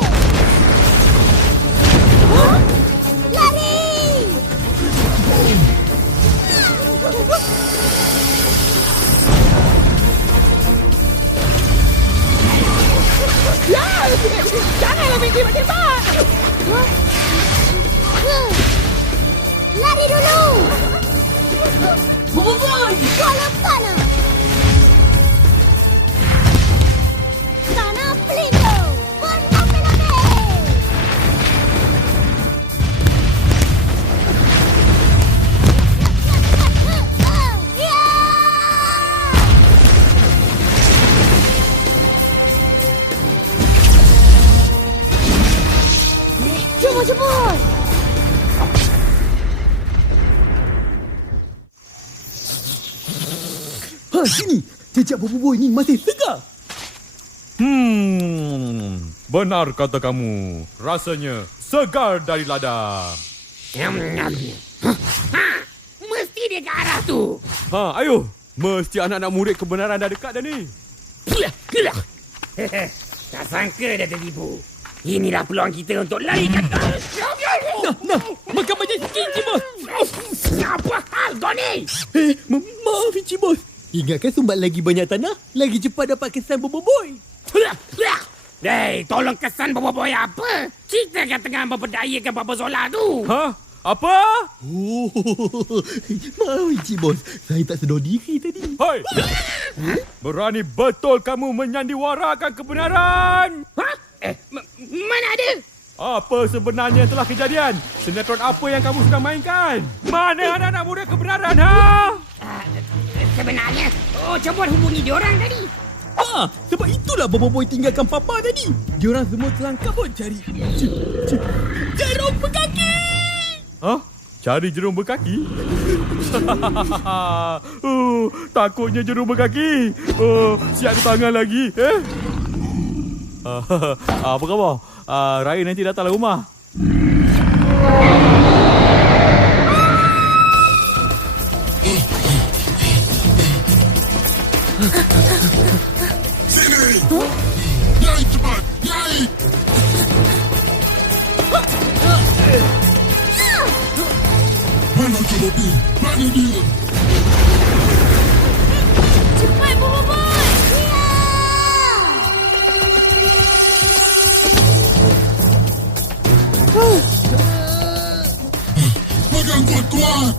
Lari! Janganlah main tembak-tembak! Lari dulu! Boboiboy! Bola tanah! Tanah pelindung! Berlapis-lapis! Jemput! Sini. Jejak Boboiboy ni masih segar. Benar kata kamu. Rasanya segar dari ladang. Mesti dia ke arah tu. Ayo. Mesti anak-anak murid kebenaran dah dekat dah ni. Tak sangka dah tertipu. Inilah peluang kita untuk larikan. Makan macam cici, bos. Apa hal kau ni? Maaf, Encik Bos. Ingatkan sumbat lagi banyak tanah, lagi cepat dapat kesan Boboiboy. Hei, tolong kesan Boboiboy apa? Kita kan tengah memperdayakan Baba Zola tu. Apa? Maaf, Encik Bos. Saya tak sedar diri tadi. Hei! Berani betul kamu menyandiwarakan kebenaran? Mana ada? Apa sebenarnya telah kejadian? Sinetron apa yang kamu sedang mainkan? Mana anak-anak muda kebenaran, Sebenarnya, coba hubungi diorang tadi. Sebab itulah Bobo Boy tinggalkan Papa tadi. Diorang semua kelang kabut cari jarum berkaki. Hah? Cari jerum berkaki? Takutnya jerum berkaki. Siap di tangan lagi. Apa khabar? Raya nanti datanglah rumah. Sini! Nyai cepat! Nyai! Mana coba dia? Mana dia? Cepat, Bobo Boy! Pegang kuat-kuat!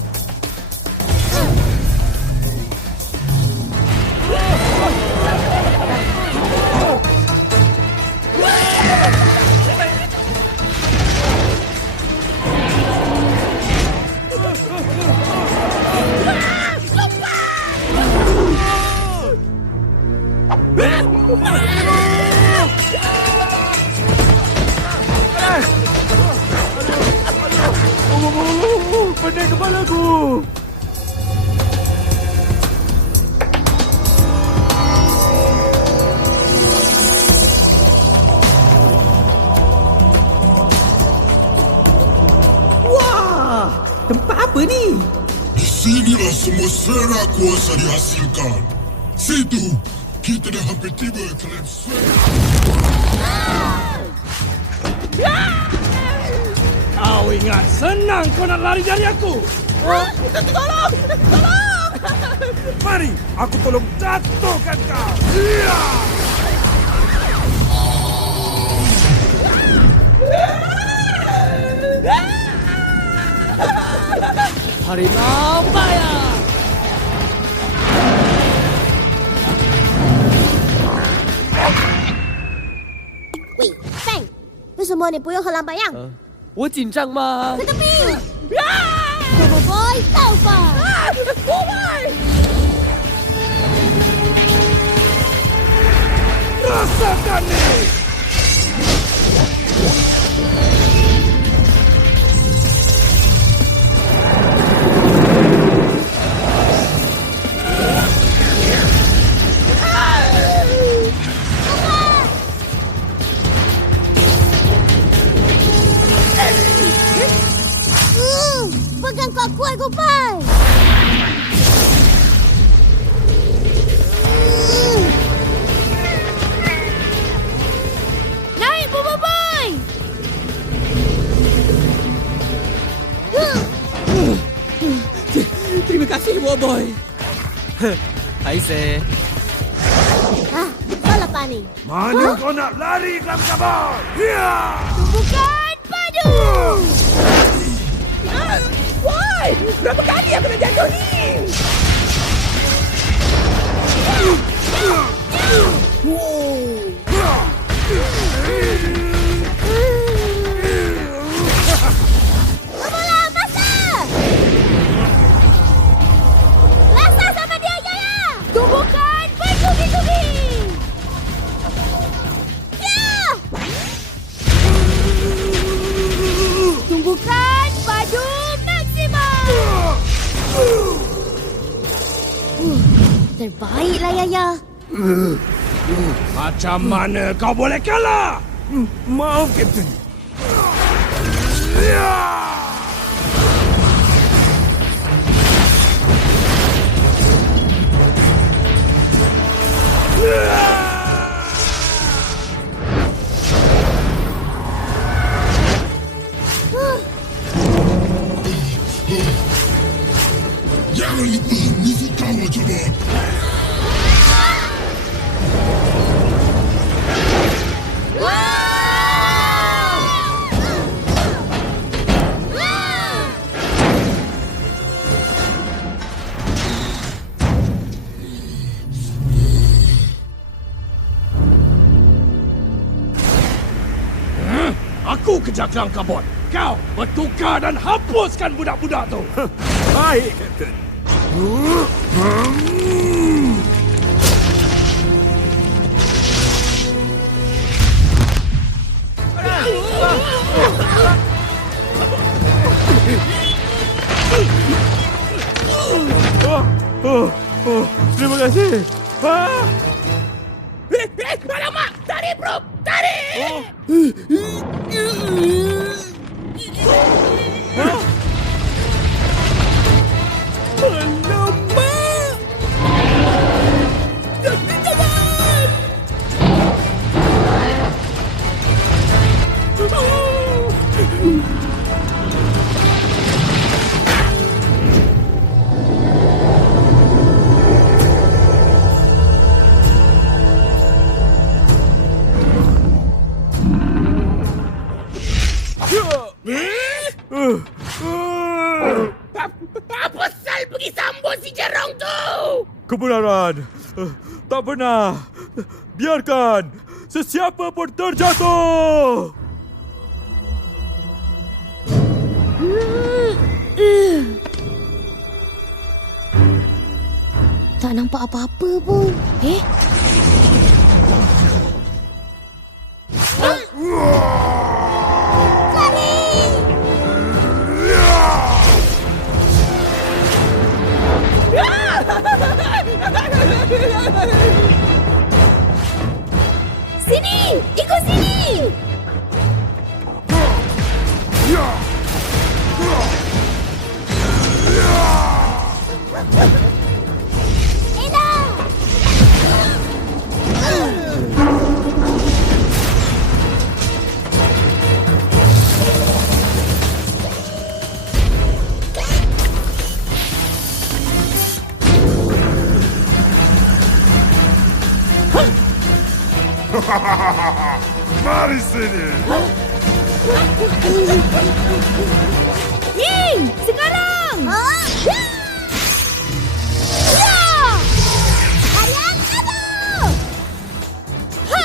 Pening kepalaku. Wah, tempat apa ni? Di sinilah semua sera kuasa dihasilkan. Situ, kita dah hampir tiba ke lab sera. Kau ingat senang kau nak lari dari aku? Tolong! Tolong! Mari, aku tolong jatuhkan kau. Harimau Maya! Wei, Feng! 为什么你不用和蓝白样？我紧张吗？ Ke tepi! Bobo Boy, taufan! Rasakan ni! Pegang kuat-kuat, Gopal! Naik, Bobo Boy! Terima kasih, Bobo Boy. Hai, Se. Salah pani. Mana kau nak lari dalam kabut? Tumpukan padu! Why? Berapa kali aku dah jatuh ni? Bermula, masa! Lasa sama dia, Yaya! Tumbuhkan bertubi-tubi! Ya! Tumbuhkan padu maksimum! Terbaiklah, Yaya. Macam mana kau boleh kalah? Maaf, Kapten. Jangan lupa musuh kawal coba. Aku kejar kelang kabut. Kau bertukar dan hapuskan budak-budak tu. Baik, Kapten. Terima kasih. Alamak! Tarik, bro! Tarik! Apa sal pergi sambut si jerong tu? Kebenaran tak pernah biarkan sesiapa pun terjatuh. Tak nampak apa-apa pun. Sini! Ikut sini! Mari sini. Ying! Sekarang! Harian aduh! Ha!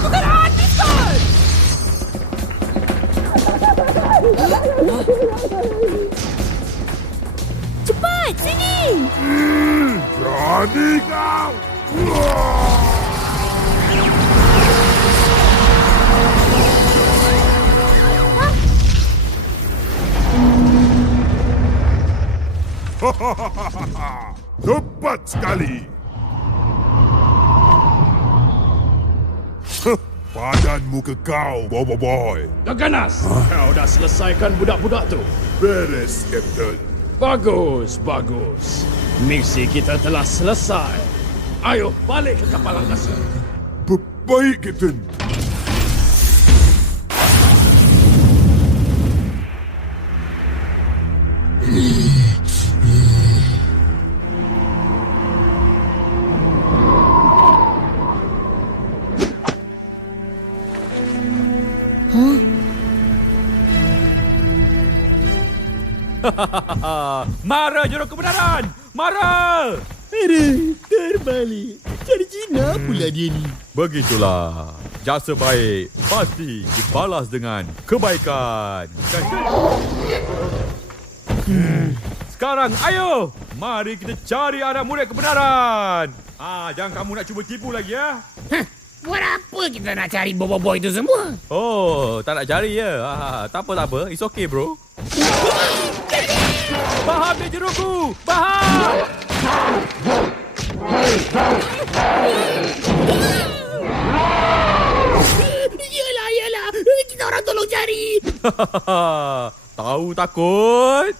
Bukan Anton! Cepat, sini! Berani kau. Tepat sekali. Padanmu ke kau, Bobo Boy. Gaganas, kau dah selesaikan budak-budak tu? Beres, Captain. Bagus, bagus. Misi kita telah selesai. Ayo balik ke kapal angkasa. Baik, Captain. Mara jurung kebenaran! Mara! Terbalik. Cari Cina pula dia ni. Begitulah. Jasa baik pasti dibalas dengan kebaikan. Sekarang ayo, mari kita cari anak murid kebenaran. Jangan kamu nak cuba tipu lagi ya. Buat apa kita nak cari bobo-boy itu semua? Oh, tak nak cari ya. Tak apa. It's okay, bro. Baham dia jerukku. Baham. Yalah. Kita orang tolong cari. Tahu takut?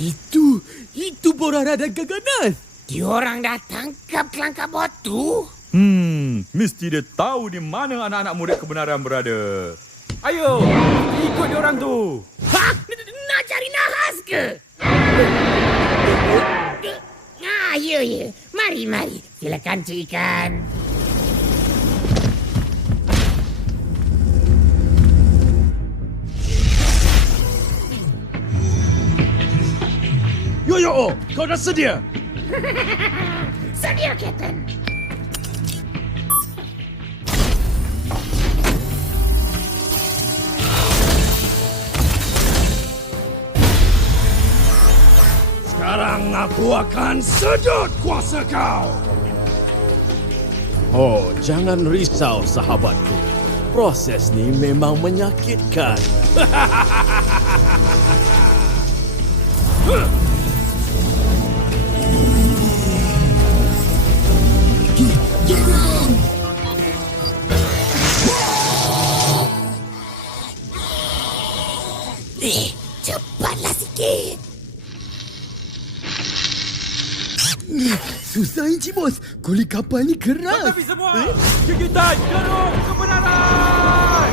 Itu Borara dan Gaganas. Diorang dah tangkap kelangkap batu. Mesti dia tahu di mana anak-anak murid kebenaran berada. Ayo, ikut diorang tu. Nak cari nahas ke? Ya. Mari. Silakan Cik Ikan. Yoyo, kau dah sedia? Sedia, Captain. Sekarang aku akan sedut kuasa kau. Oh, jangan risau sahabatku. Proses ni memang menyakitkan. Cepatlah sikit. Susah Encik Bos. Kulit kapal ni keras. Tetapi semua, gigitan jarum kebenaran.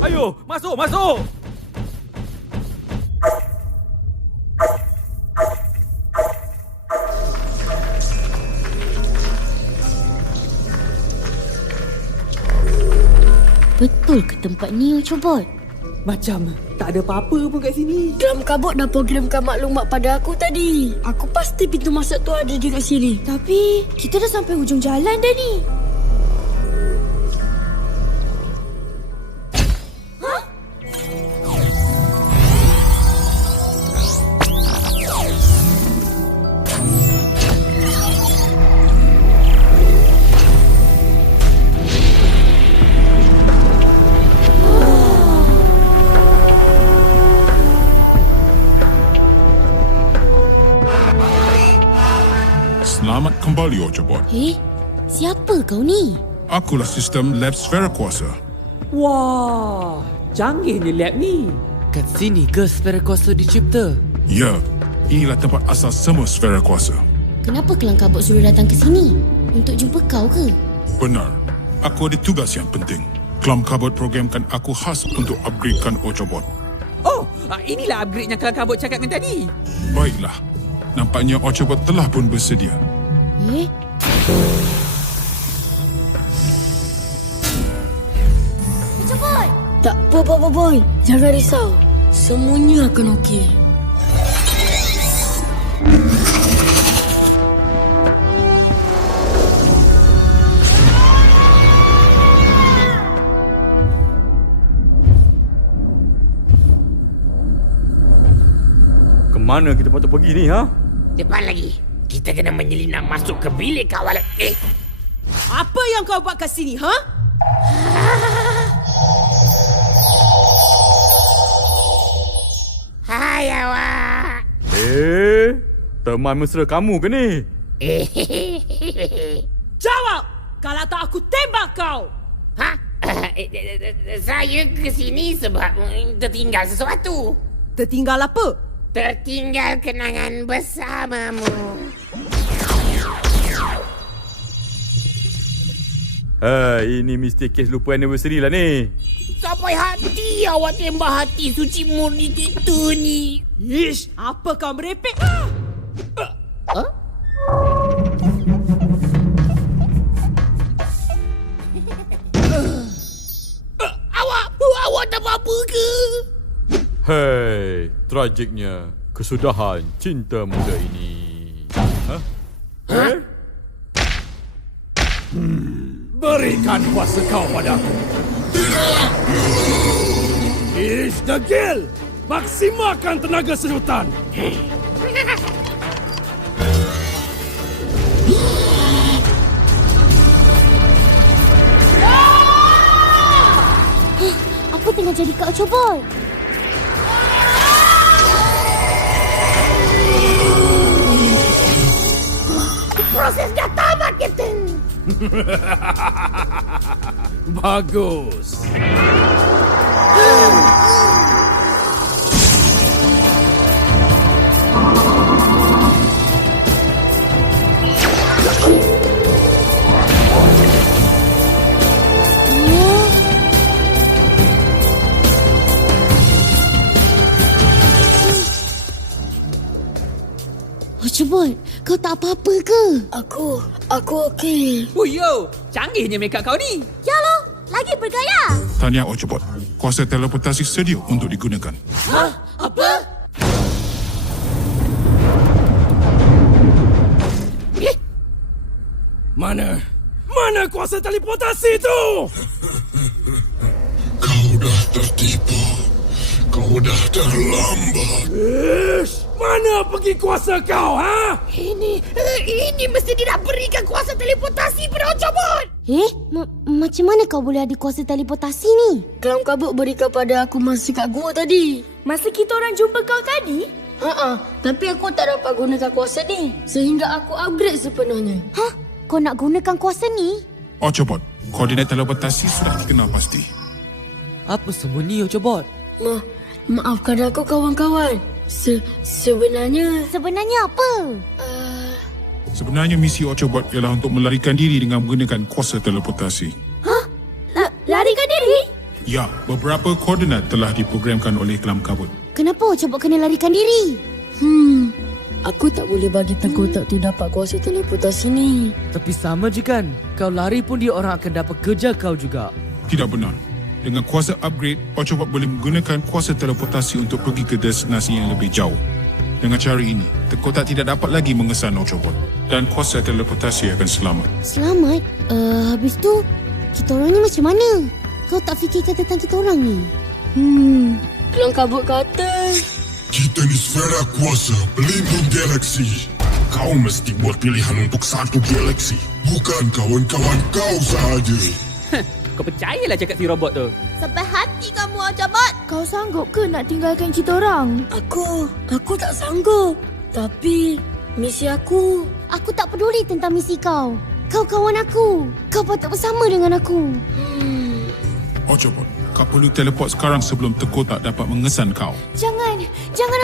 Ayo, masuk, masuk. Betul ke tempat ni, Ocobot? Macam tak ada apa-apa pun kat sini. Kelam Kabut dah programkan maklumat pada aku tadi. Aku pasti pintu masuk tu ada di kat sini. Tapi kita dah sampai hujung jalan dah ni. Selamat kembali, Ocobot. Siapa kau ni? Akulah sistem lab sfera kuasa. Wah, canggihnya lab ni. Kat sini ke sfera kuasa dicipta? Ya, inilah tempat asal semua sfera kuasa. Kenapa Kelang Kabut suruh datang ke sini? Untuk jumpa kau ke? Benar. Aku ada tugas yang penting. Kelam Kabut programkan aku khas untuk upgradekan Ocobot. Oh, inilah upgrade yang Kelang Kabut cakapkan tadi. Baiklah. Nampaknya Ocobot telah pun bersedia. Ocobot! Tak apa, Papa Boy. Jangan risau. Semuanya akan okey. Kemana kita patut pergi ni, ha? Depan lagi. Kita kena menyelinap masuk ke bilik kawalan. Apa yang kau buat kat sini, ha? Hai awak. Teman mesra kamu ke ni? Jawab! Kalau tak aku tembak kau! Ha? Saya ke sini sebab tertinggal sesuatu. Tertinggal apa? Tertinggal kenangan bersamamu. Ini mesti kes lupa anniversary lah ni. Sampai hati awak tembak hati suci murni kita ni. Ish, apa kau merepek? Awak tak apa-apa ke? Hei, tragiknya kesudahan cinta muda ini. Berikan kuasa kau padaku. Is the Gil! Maksimalkan tenaga sedutan. Apa tengah jadi kat Ocobot? Proses dah tamat, Captain. Bagus. Ocobot, kau tak apa-apa ke? Aku okey. Oh yo, canggihnya makeup kau ni. Ya loh, lagi bergaya. Tahniah Ochobot. Kuasa teleportasi sedia untuk digunakan. Hah? Apa? Mana kuasa teleportasi tu? Kau dah tertipu. Kau dah terlambat. Mana pergi kuasa kau, ha? Ini mesti dia nak berikan kuasa teleportasi pada Ochobot. Macam mana kau boleh ada kuasa teleportasi ni? Kelam kabut berikan pada aku masa kat gua tadi. Masa kita orang jumpa kau tadi? Tapi aku tak dapat gunakan kuasa ni sehingga aku upgrade sepenuhnya. Hah? Kau nak gunakan kuasa ni? Ochobot, koordinat teleportasi sudah dikenal pasti. Apa semua ni, Ochobot? Maafkan aku kawan-kawan. Sebenarnya apa? Sebenarnya misi Ochobot ialah untuk melarikan diri dengan menggunakan kuasa teleportasi. Larikan diri? Ya, beberapa koordinat telah diprogramkan oleh Kelam Kabut. Kenapa Ochobot kena larikan diri? Aku tak boleh bagi tengkotak tu dapat kuasa teleportasi ni. Tapi sama je kan? Kau lari pun dia orang akan dapat kejar kau juga. Tidak benar. Dengan kuasa upgrade, Ochobot boleh menggunakan kuasa teleportasi untuk pergi ke destinasi yang lebih jauh. Dengan cara ini, tengkotak tidak dapat lagi mengesan Ochobot dan kuasa teleportasi akan selamat. Selamat? Habis tu, kita orang ni macam mana? Kau tak fikirkan tentang kita orang ni? Kelam kabut kata Kita ni sfera kuasa pelindung galaksi. Kau mesti buat pilihan untuk satu galaksi, bukan kawan-kawan kau sahaja. Kau percayalah cakap si robot tu. Sampai hati kamu, Ochobot. Kau sanggup ke nak tinggalkan kita orang? Aku tak sanggup. Tapi misi aku. Aku tak peduli tentang misi kau. Kau kawan aku. Kau patut bersama dengan aku. Ochobot, kau perlu teleport sekarang sebelum tengkotak dapat mengesan kau. Jangan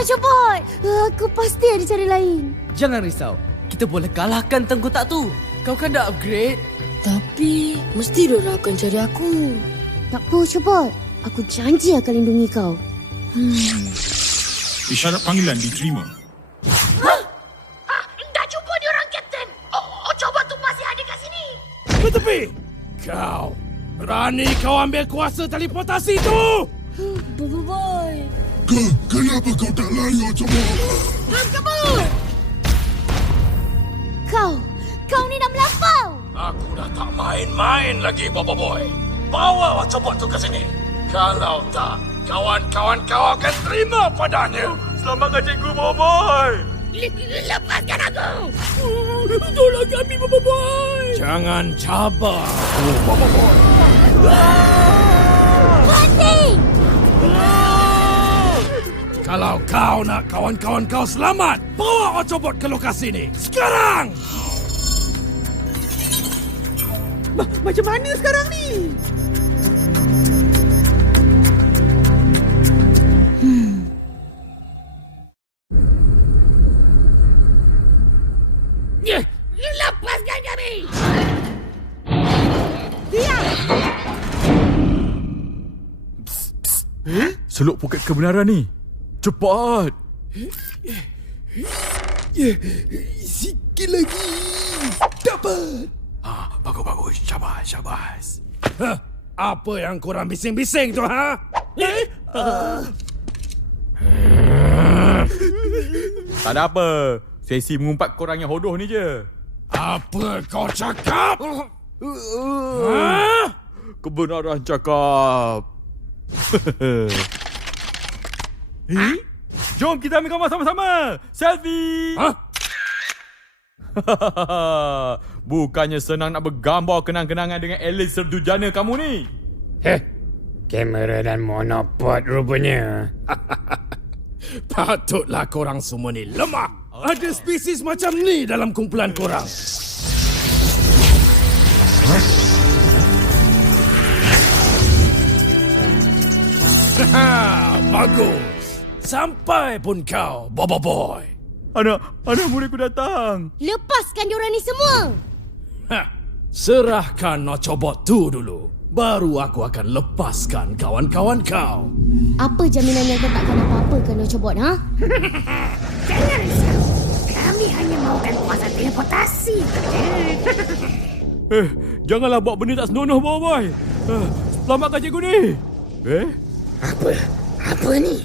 Ochobot. Aku pasti ada cara lain. Jangan risau. Kita boleh kalahkan tengkotak tu. Kau kan dah upgrade. Tapi mesti diorang akan cari aku. Tak apa Ochobot. Aku janji akan lindungi kau. Isyarat panggilan diterima. Dah jumpa diorang, Kapten. Ochobot tu masih ada kat sini. Bertepi! Kau! Berani kau ambil kuasa teleportasi tu? Boy. Kenapa kau tak lari, Ochobot? Kau ni dah melampau. Aku dah tak main-main lagi, Boy. Bawa Ochobot tu ke sini. Kalau tak, kawan-kawan kau akan terima padanya. Selamatkan cikgu, Boy. Lepaskan aku. Tolong kami, Boy. Jangan cabar aku, Boy. Banting! Kalau kau nak kawan-kawan kau selamat, bawa Ochobot ke lokasi ini. Sekarang! Macam mana sekarang ni? Lepaskan kami. Seluk poket kebenaran ni. Cepat. Sikit lagi. Dapat. Bagus. Syabas. Apa yang korang bising-bising tu, ha? Tak ada apa. Sesi mengumpat korang yang hodoh ni je. Apa kau cakap? Kebenaran cakap. Jom kita ambil gambar sama-sama. Selfie. Bukannya senang nak bergambar kenang-kenangan dengan alien serdujana kamu ni. Kamera dan monopod rupanya. Patutlah korang semua ni lemah. Ada spesies macam ni dalam kumpulan korang. Bagus. Sampai pun kau, Boy. Anak muridku datang. Lepaskan diorang ni semua. Serahkan Ochobot tu dulu. Baru aku akan lepaskan kawan-kawan kau. Apa jaminannya kau takkan apa-apakan Ochobot, ha? Jangan risau. Kami hanya mahukan kuasa teleportasi. Janganlah buat benda tak senonoh, Boy. Selamatkan cikgu ni. Apa ni?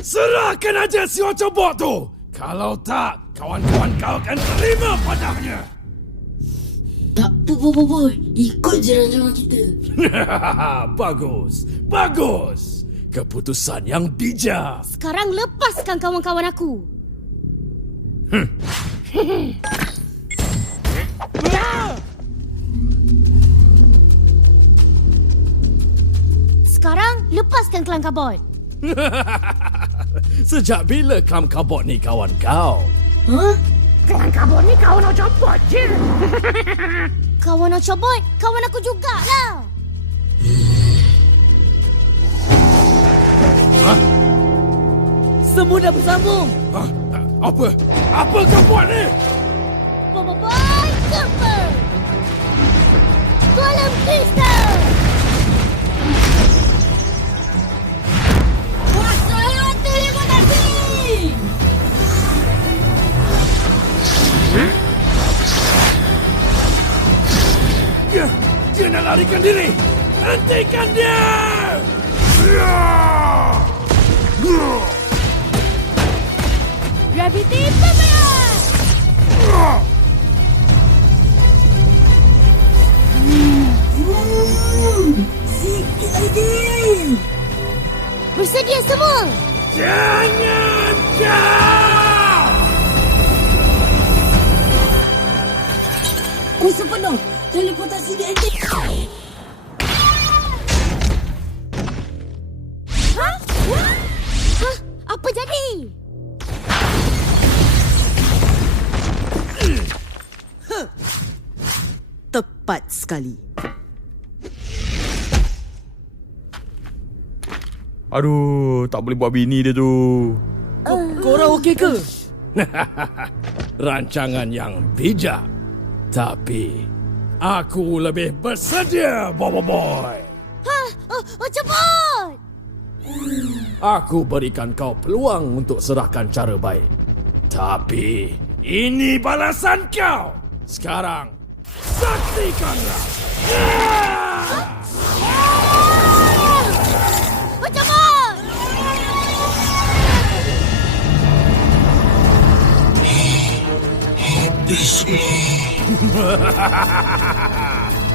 Serahkan aja si Ocobot tu. Kalau tak, kawan-kawan kau akan terima padanya. Tak apa, Boboiboy. Ikut je rancangan kita. Bagus. Bagus. Keputusan yang bijak. Sekarang lepaskan kawan-kawan aku. Sekarang lepaskan kelang kabut. Sejak bila kelang kabut ni kawan kau? Kelang kabut ni kawan Ocobot je. Kawan Ocobot, kawan aku jugalah. Semua dah bersambung. Apa? Apa kau buat ni? Boboiboy Super Golem Kristal. Kuasa teleportasi. Dia nak larikan diri. Hentikan dia! Gravity Pemberat. Sikit lagi. Bersedia semua? Jangan kau! Kuasa penuh. Teleportasi diaktifkan. Hah? Apa jadi? Tepat sekali. Aduh, tak boleh buat bini dia tu. Korang okey ke? Rancangan yang bijak. Tapi aku lebih bersedia, Boboiboy. Cepat! Aku berikan kau peluang untuk serahkan cara baik. Tapi ini balasan kau. Sekarang saksikanlah. Cepat!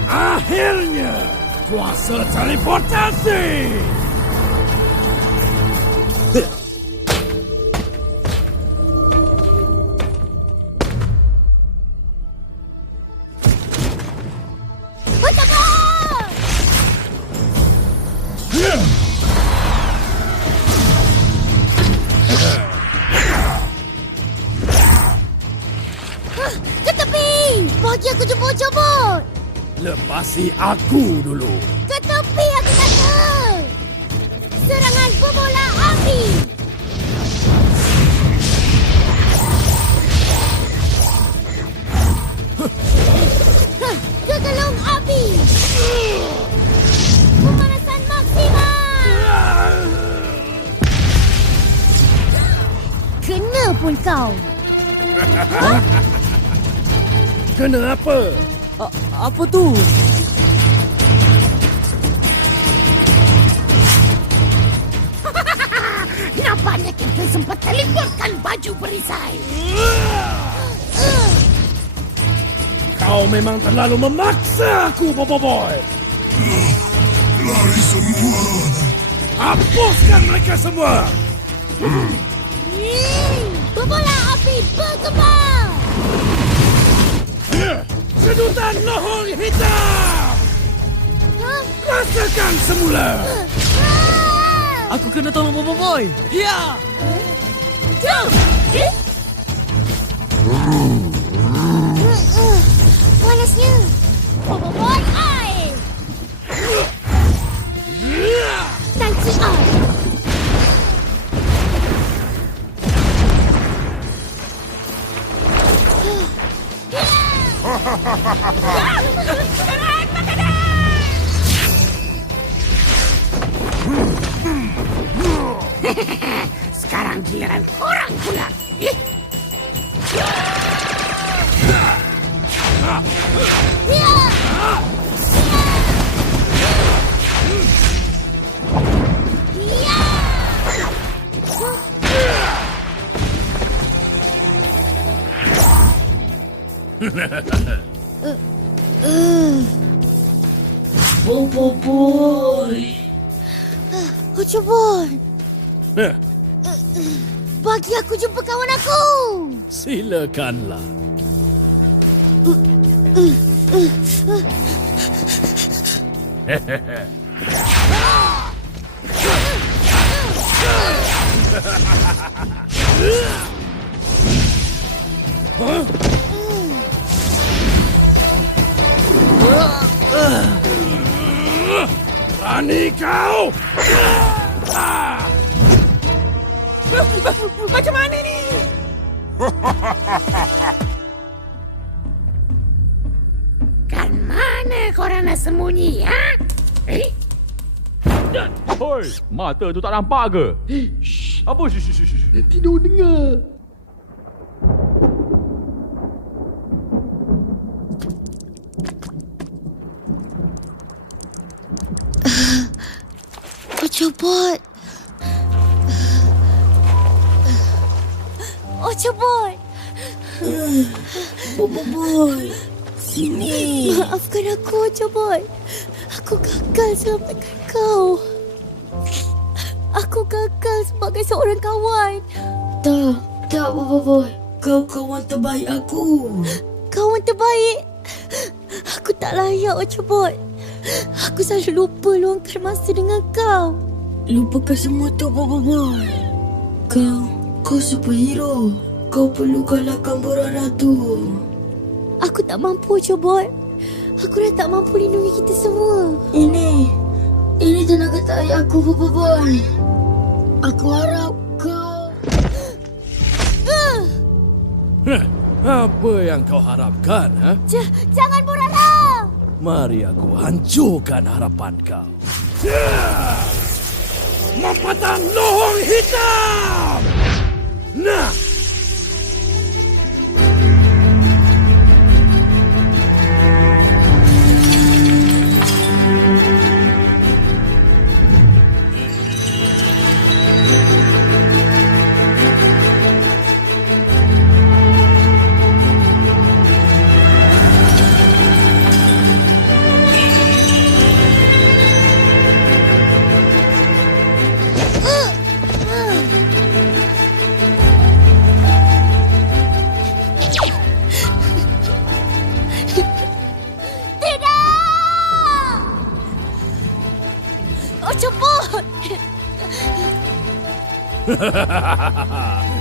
Akhirnya kuasa teleportasi. Ke tepi! Bagi aku jemput-jemput! Lepasi aku dulu. Ke tepi aku kata! Serangan bola api! Gegelung api! Pemanasan maksimal! Kena pun kau! Kena apa? Apa tu? Nampaknya kita sempat teleportkan baju perisai. Kau memang terlalu memaksa aku, Boboiboy. Lari semua. Hapuskan mereka semua. Bola api berkembang! Sedutan lohong hitam! Rasakan semula! Aku kena tolong Boboiboy. Ya! Panasnya! Boboiboy air! Tanci air! Sekarang giliran korang pula. Boboiboy. Ocho Boy. Bagi aku jumpa kawan aku. Silakanlah. Berani kau? Macam mana ni? Kan mana korang nak sembunyi, ha? Hoi, mata tu tak nampak ke? Shh, apa? Shh. Tidur dengar. Ocobot. Ocobot. Boboiboy. Sini. Maafkan aku, Ocobot. Aku gagal selamatkan kau. Aku gagal sebagai seorang kawan. Tak, Boboiboy. Kau kawan terbaik aku. Kawan terbaik. Aku tak layak, Ocobot. Aku selalu lupa luangkan masa dengan kau. Lupakan semua tu, Boboiboy. Kau superhero. Kau perlu kalahkan Boran Ratu. Aku tak mampu, Ocobot. Aku dah tak mampu lindungi kita semua. Ini tenaga tarik aku, Boboiboy. Aku harap kau... Apa yang kau harapkan, ha? Jangan, Borara! Mari aku hancurkan harapan kau. Mapatan lohong hitam! Nah!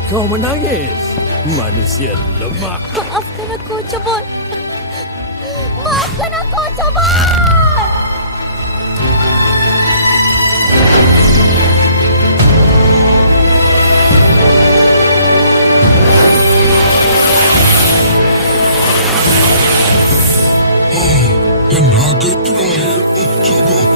Kau menangis, manusia lemah. Maafkan aku, Ocobot. Maafkan aku, Ocobot! Tenaga terakhir Ocobot.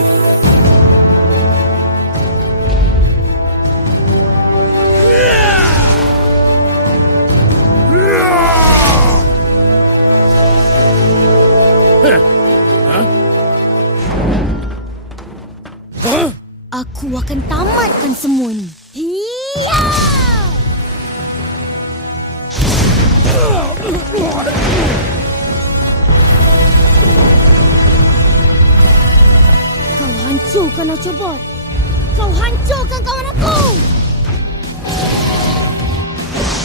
Aku akan tamatkan semua ni. Hiya! Kau hancurkan Ocobot. Kau hancurkan kawan aku.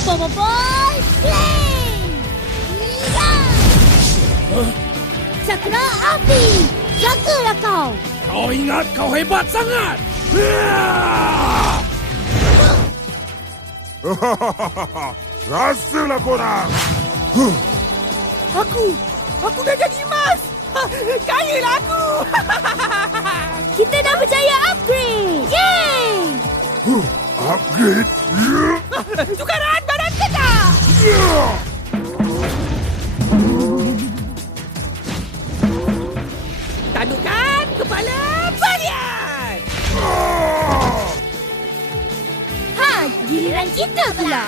Boboiboy Flame! Hiya! Cakra api! Jagalah kau! Kau ingat kau hebat sangat? Rasalah korang. Aku dah jadi emas. Kayalah aku. Kita dah berjaya upgrade. Yeay! Upgrade? Tukaran badan kita. Tandukkan kepala Varian. Giliran kita pula.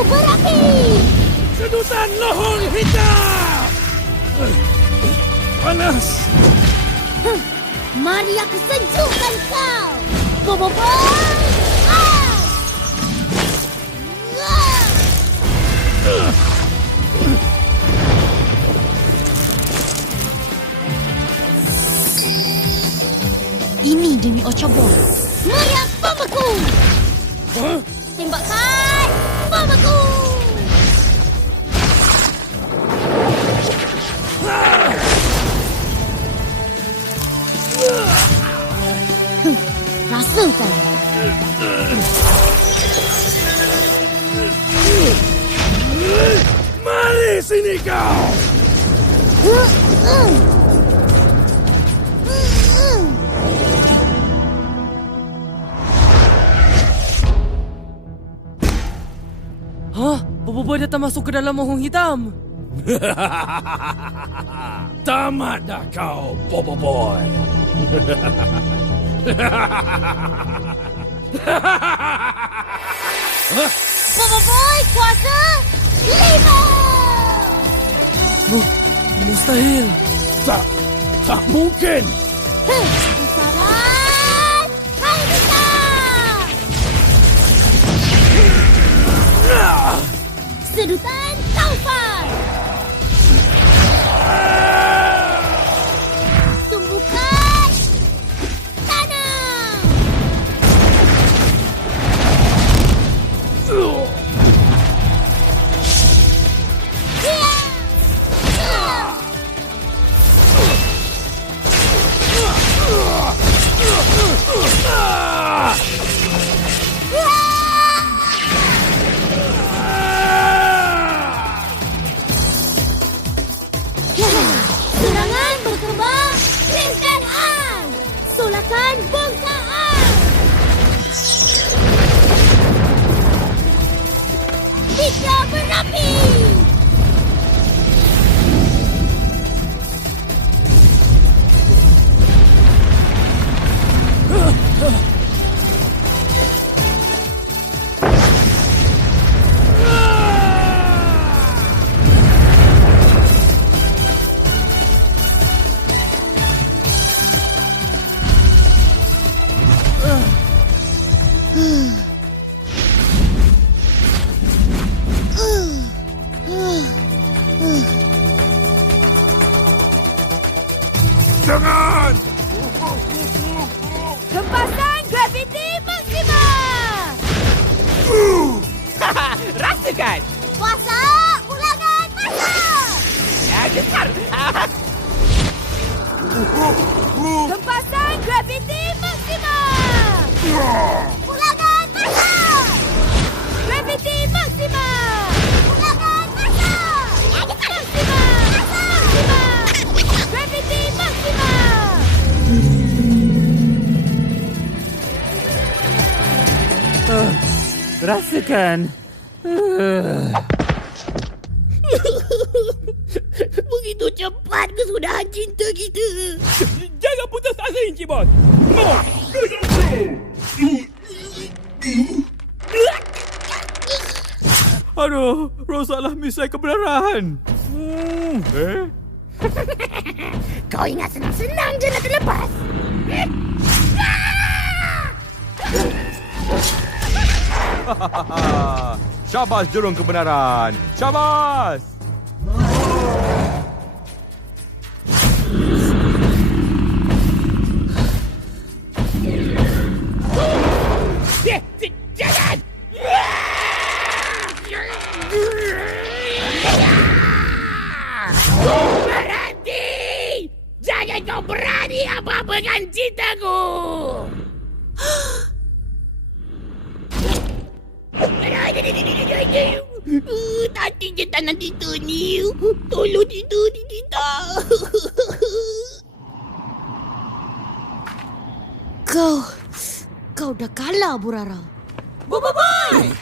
Super api! Sedutan lohong hitam! Panas! Mari aku sejukkan kau! Boboiboy! Ini demi Ochobot. Meriam bom aku! Tembakkan bom aku! Rasakan! Mari sini kau! Hah? Boboiboy datang masuk ke dalam mohon hitam. Tamat dah kau, Boboiboy. Boboiboy kuasa 5! Mustahil. Tak mungkin. Pusaran Haibita! Sedutan Taufan! Tumbukan tanam! Serangan berkembang Ringan Ang! Solakan bongkaan! Hijau berapi! Jangan! Hempasan graviti maksima! Rasakan! Kuasa ulangan masa! Ya, besar! Hempasan graviti maksima! Ulangan masa! Graviti maksima! Ulangan masa! Maksima! Maksima! Graviti maksima! Rasakan. Begitu cepat kesudahan cinta kita. Jangan putus asa, Encik Bos. Aduh, rosaklah misai kebenaran. Kau ingat senang-senang je nak terlepas. Syabas jurung kebenaran. Syabas. Jangan! Berhenti! Jangan kau berani apa-apa dengan cintaku! Tadi je tak nak tidur ni. Tolong tidur ni kita. Kau dah kalah, Burara. Boboiboy!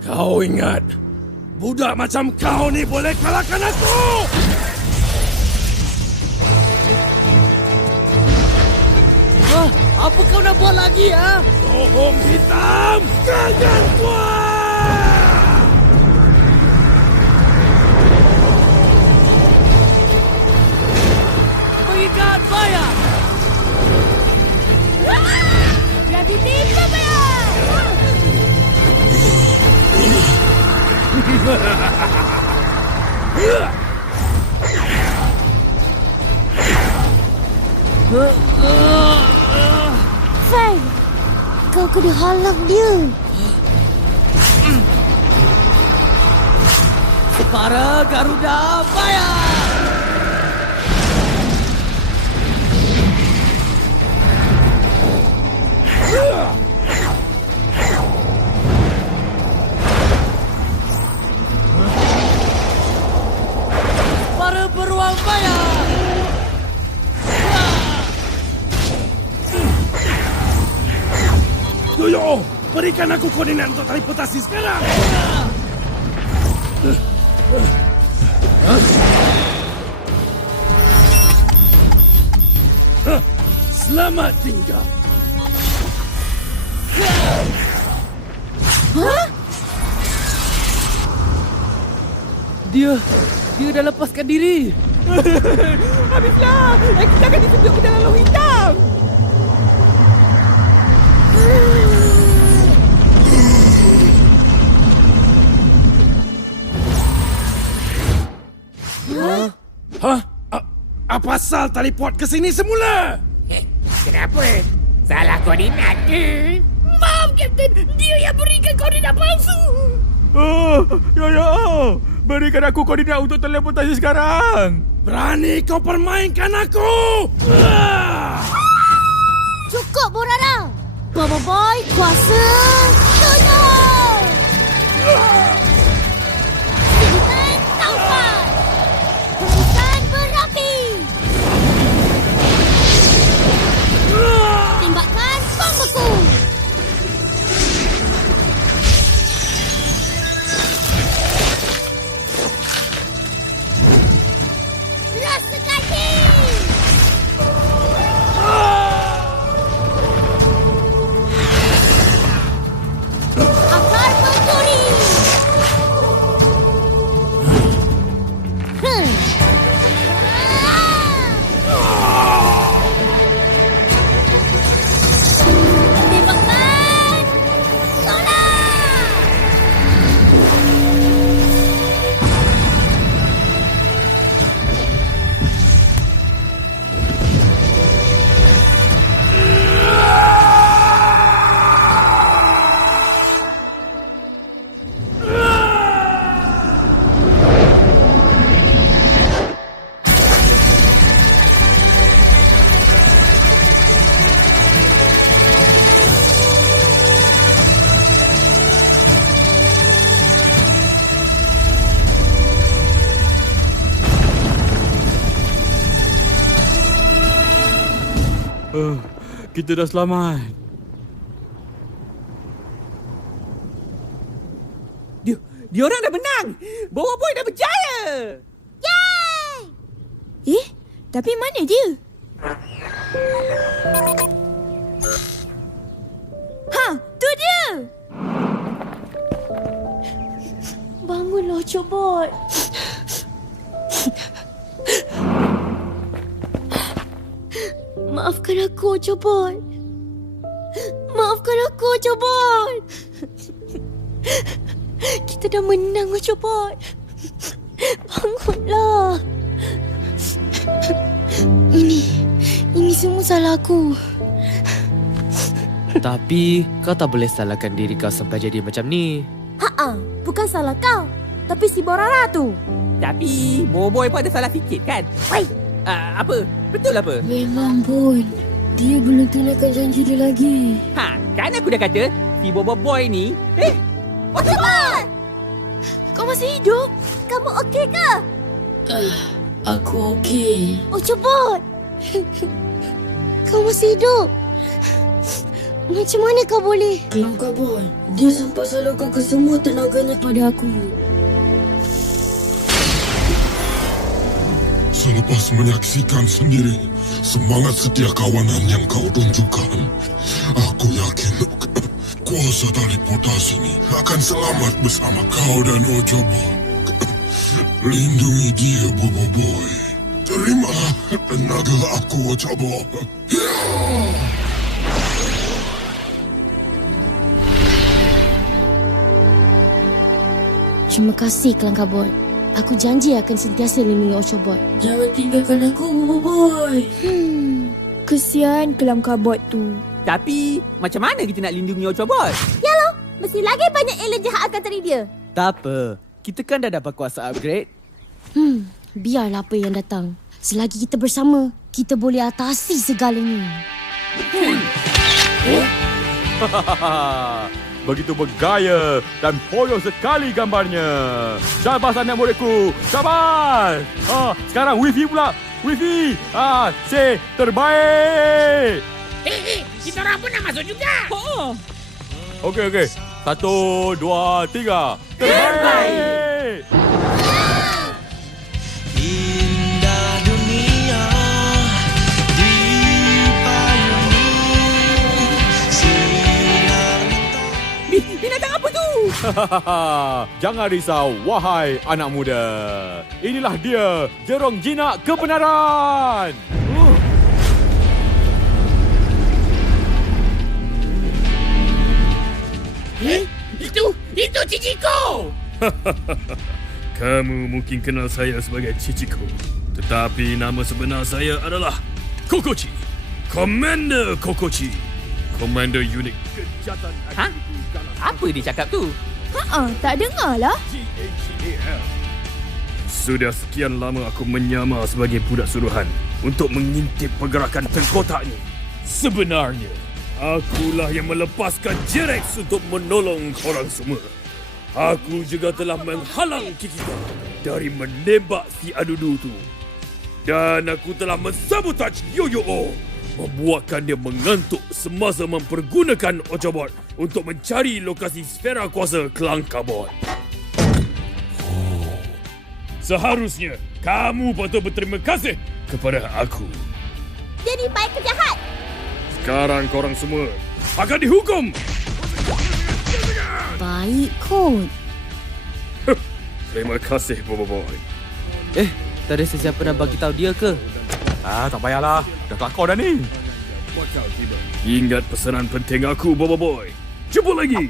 Kau ingat, budak macam kau ni boleh kalahkan aku? Apa kau nak buat lagi, ha? Bohong hitam, gangan kuat! Mengikat bayar! Gravity Fire! Fine. Kau kena halang dia. Para Garuda bayar! Para beruang bayar! Yoyo, berikan aku koordinat untuk teleportasi sekarang. Selamat tinggal. Dia dah lepaskan diri. Habislah. Kita akan ditunjuk ke dalam laut hitam. Hah? Apa asal teleport ke sini semula? Kenapa? Salah koordinat ke? Maaf, Kapten. Dia yang berikan koordinat palsu. Yoyo, berikan aku koordinat untuk teleportasi sekarang. Berani kau permainkan aku? Cukup, Borara. Bobo Boy, kuasa tutup. Sedikan taufan. Hembusan berapi. Tembakkan bom beku. Rasakan ini. Akar pencuri. Tembakan sonar. Kita dah selamat. Dia orang dah menang. Bobo Boy dah berjaya. Tapi mana dia? Tu dia! Bangunlah, Cobot. Maafkan aku, Cobot. Maafkan aku, Cobot. Kita dah menang, Cobot. Bangunlah. Ini semua salah aku. Tapi kau tak boleh salahkan diri kau sampai jadi macam ni. Bukan salah kau, tapi si Borara tu. Tapi Bobo Boy pun ada salah sikit kan? Apa? Betul apa? Memang pun. Dia belum tunaikan janji dia lagi. Kan aku dah kata si Bobo Boy ni. Cobot! Kau masih hidup? Kamu okey ke? Aku okey. Oh, Cobot! Kau masih hidup? Macam mana kau boleh? Kelam kabut. Dia sempat salurkan ke semua tenaganya pada aku. Selama Selepas menyaksikan sendiri semangat setia kawanan yang kau tunjukkan, aku yakin kuasa teleportasi ini akan selamat bersama kau dan Ochobot. Lindungi dia, Bobo Boy. Terimalah tenaga aku, Ochobot. Terima kasih, Kelangkabot. Aku janji akan sentiasa lindungi Ochobot. Jangan tinggalkan aku, Bobo Boy. Kesian Kelangkabot tu. Tapi, macam mana kita nak lindungi Ochobot? Ya loh, mesti lagi banyak alien jahat akan cari dia. Tak apa. Kita kan dah dapat kuasa upgrade. Biarlah apa yang datang. Selagi kita bersama, kita boleh atasi segalanya. Begitu bergaya dan poyo sekali gambarnya. Syabas anak muridku. Syabas. Sekarang wifi pula. Wifi. Say terbaik. Kita orang pun nak masuk juga. Okey. 1, 2, 3. Terbaik. Indah dunia dipayungi sinar mentari. Binatang apa tu? Jangan risau, wahai anak muda. Inilah dia, Jerong Jinak Kebenaran. Itu Chichiko! Kamu mungkin kenal saya sebagai Chichiko. Tetapi nama sebenar saya adalah Kokochi. Commander Kokochi. Komander unit kejahatan. Apa dia cakap tu? Tak dengar lah. Sudah sekian lama aku menyamar sebagai budak suruhan untuk mengintip pergerakan tengkotaknya. Sebenarnya, akulah yang melepaskan J-Rex untuk menolong korang semua. Aku juga telah menghalang Kikita dari menembak si Adudu tu. Dan aku telah mensabotaj Yo-Yo-O, membuatkan dia mengantuk semasa mempergunakan Ochobot untuk mencari lokasi sfera kuasa Kelangkabot. Seharusnya kamu patut berterima kasih kepada aku. Jadi baik ke jahat? Sekarang korang semua akan dihukum. Baik kot. Terima kasih, Bobo Boy. Tak ada sesiapa nak bagi tahu dia ke? Tak payahlah. Dah kelakar dah ni. Ingat pesanan penting aku, Bobo Boy. Jumpa lagi.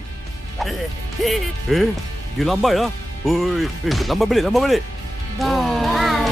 Dia lambai lah. Lambai balik. Bye.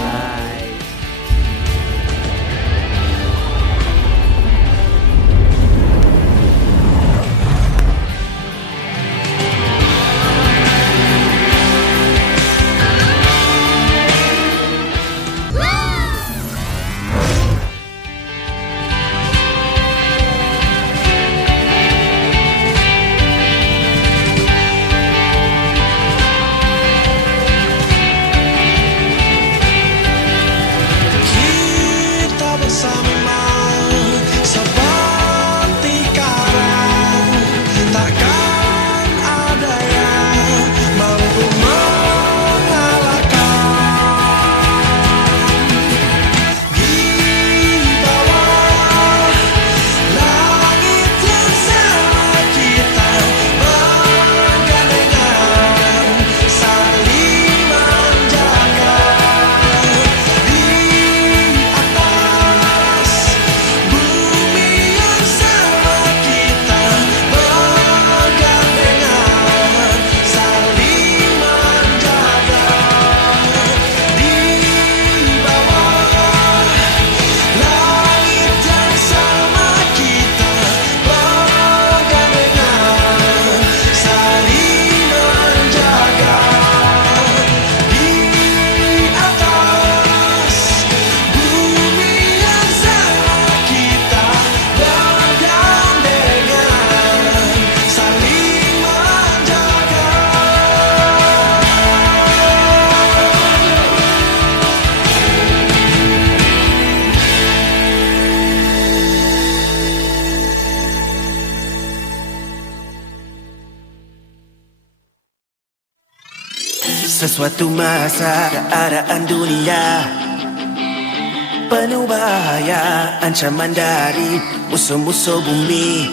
Sesuatu masa keadaan dunia penuh bahaya, ancaman dari musuh-musuh bumi.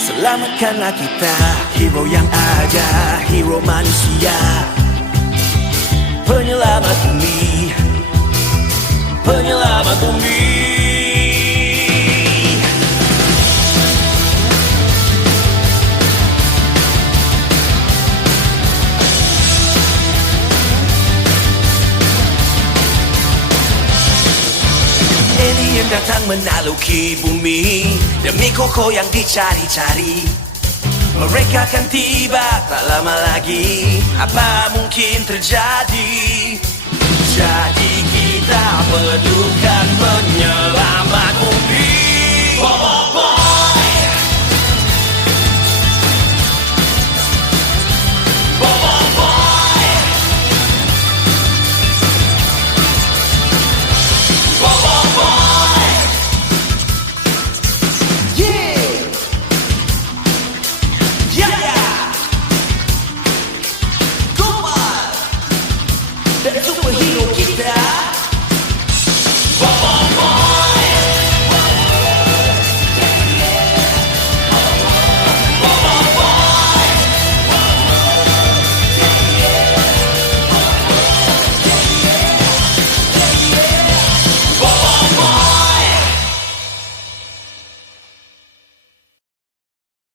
Selamatkanlah kita, hero yang ada, hero manusia. Penyelamat bumi, penyelamat bumi. Alien datang menaluki bumi demi koko yang dicari-cari. Mereka akan tiba tak lama lagi. Apa mungkin terjadi? Jadi kita perlukan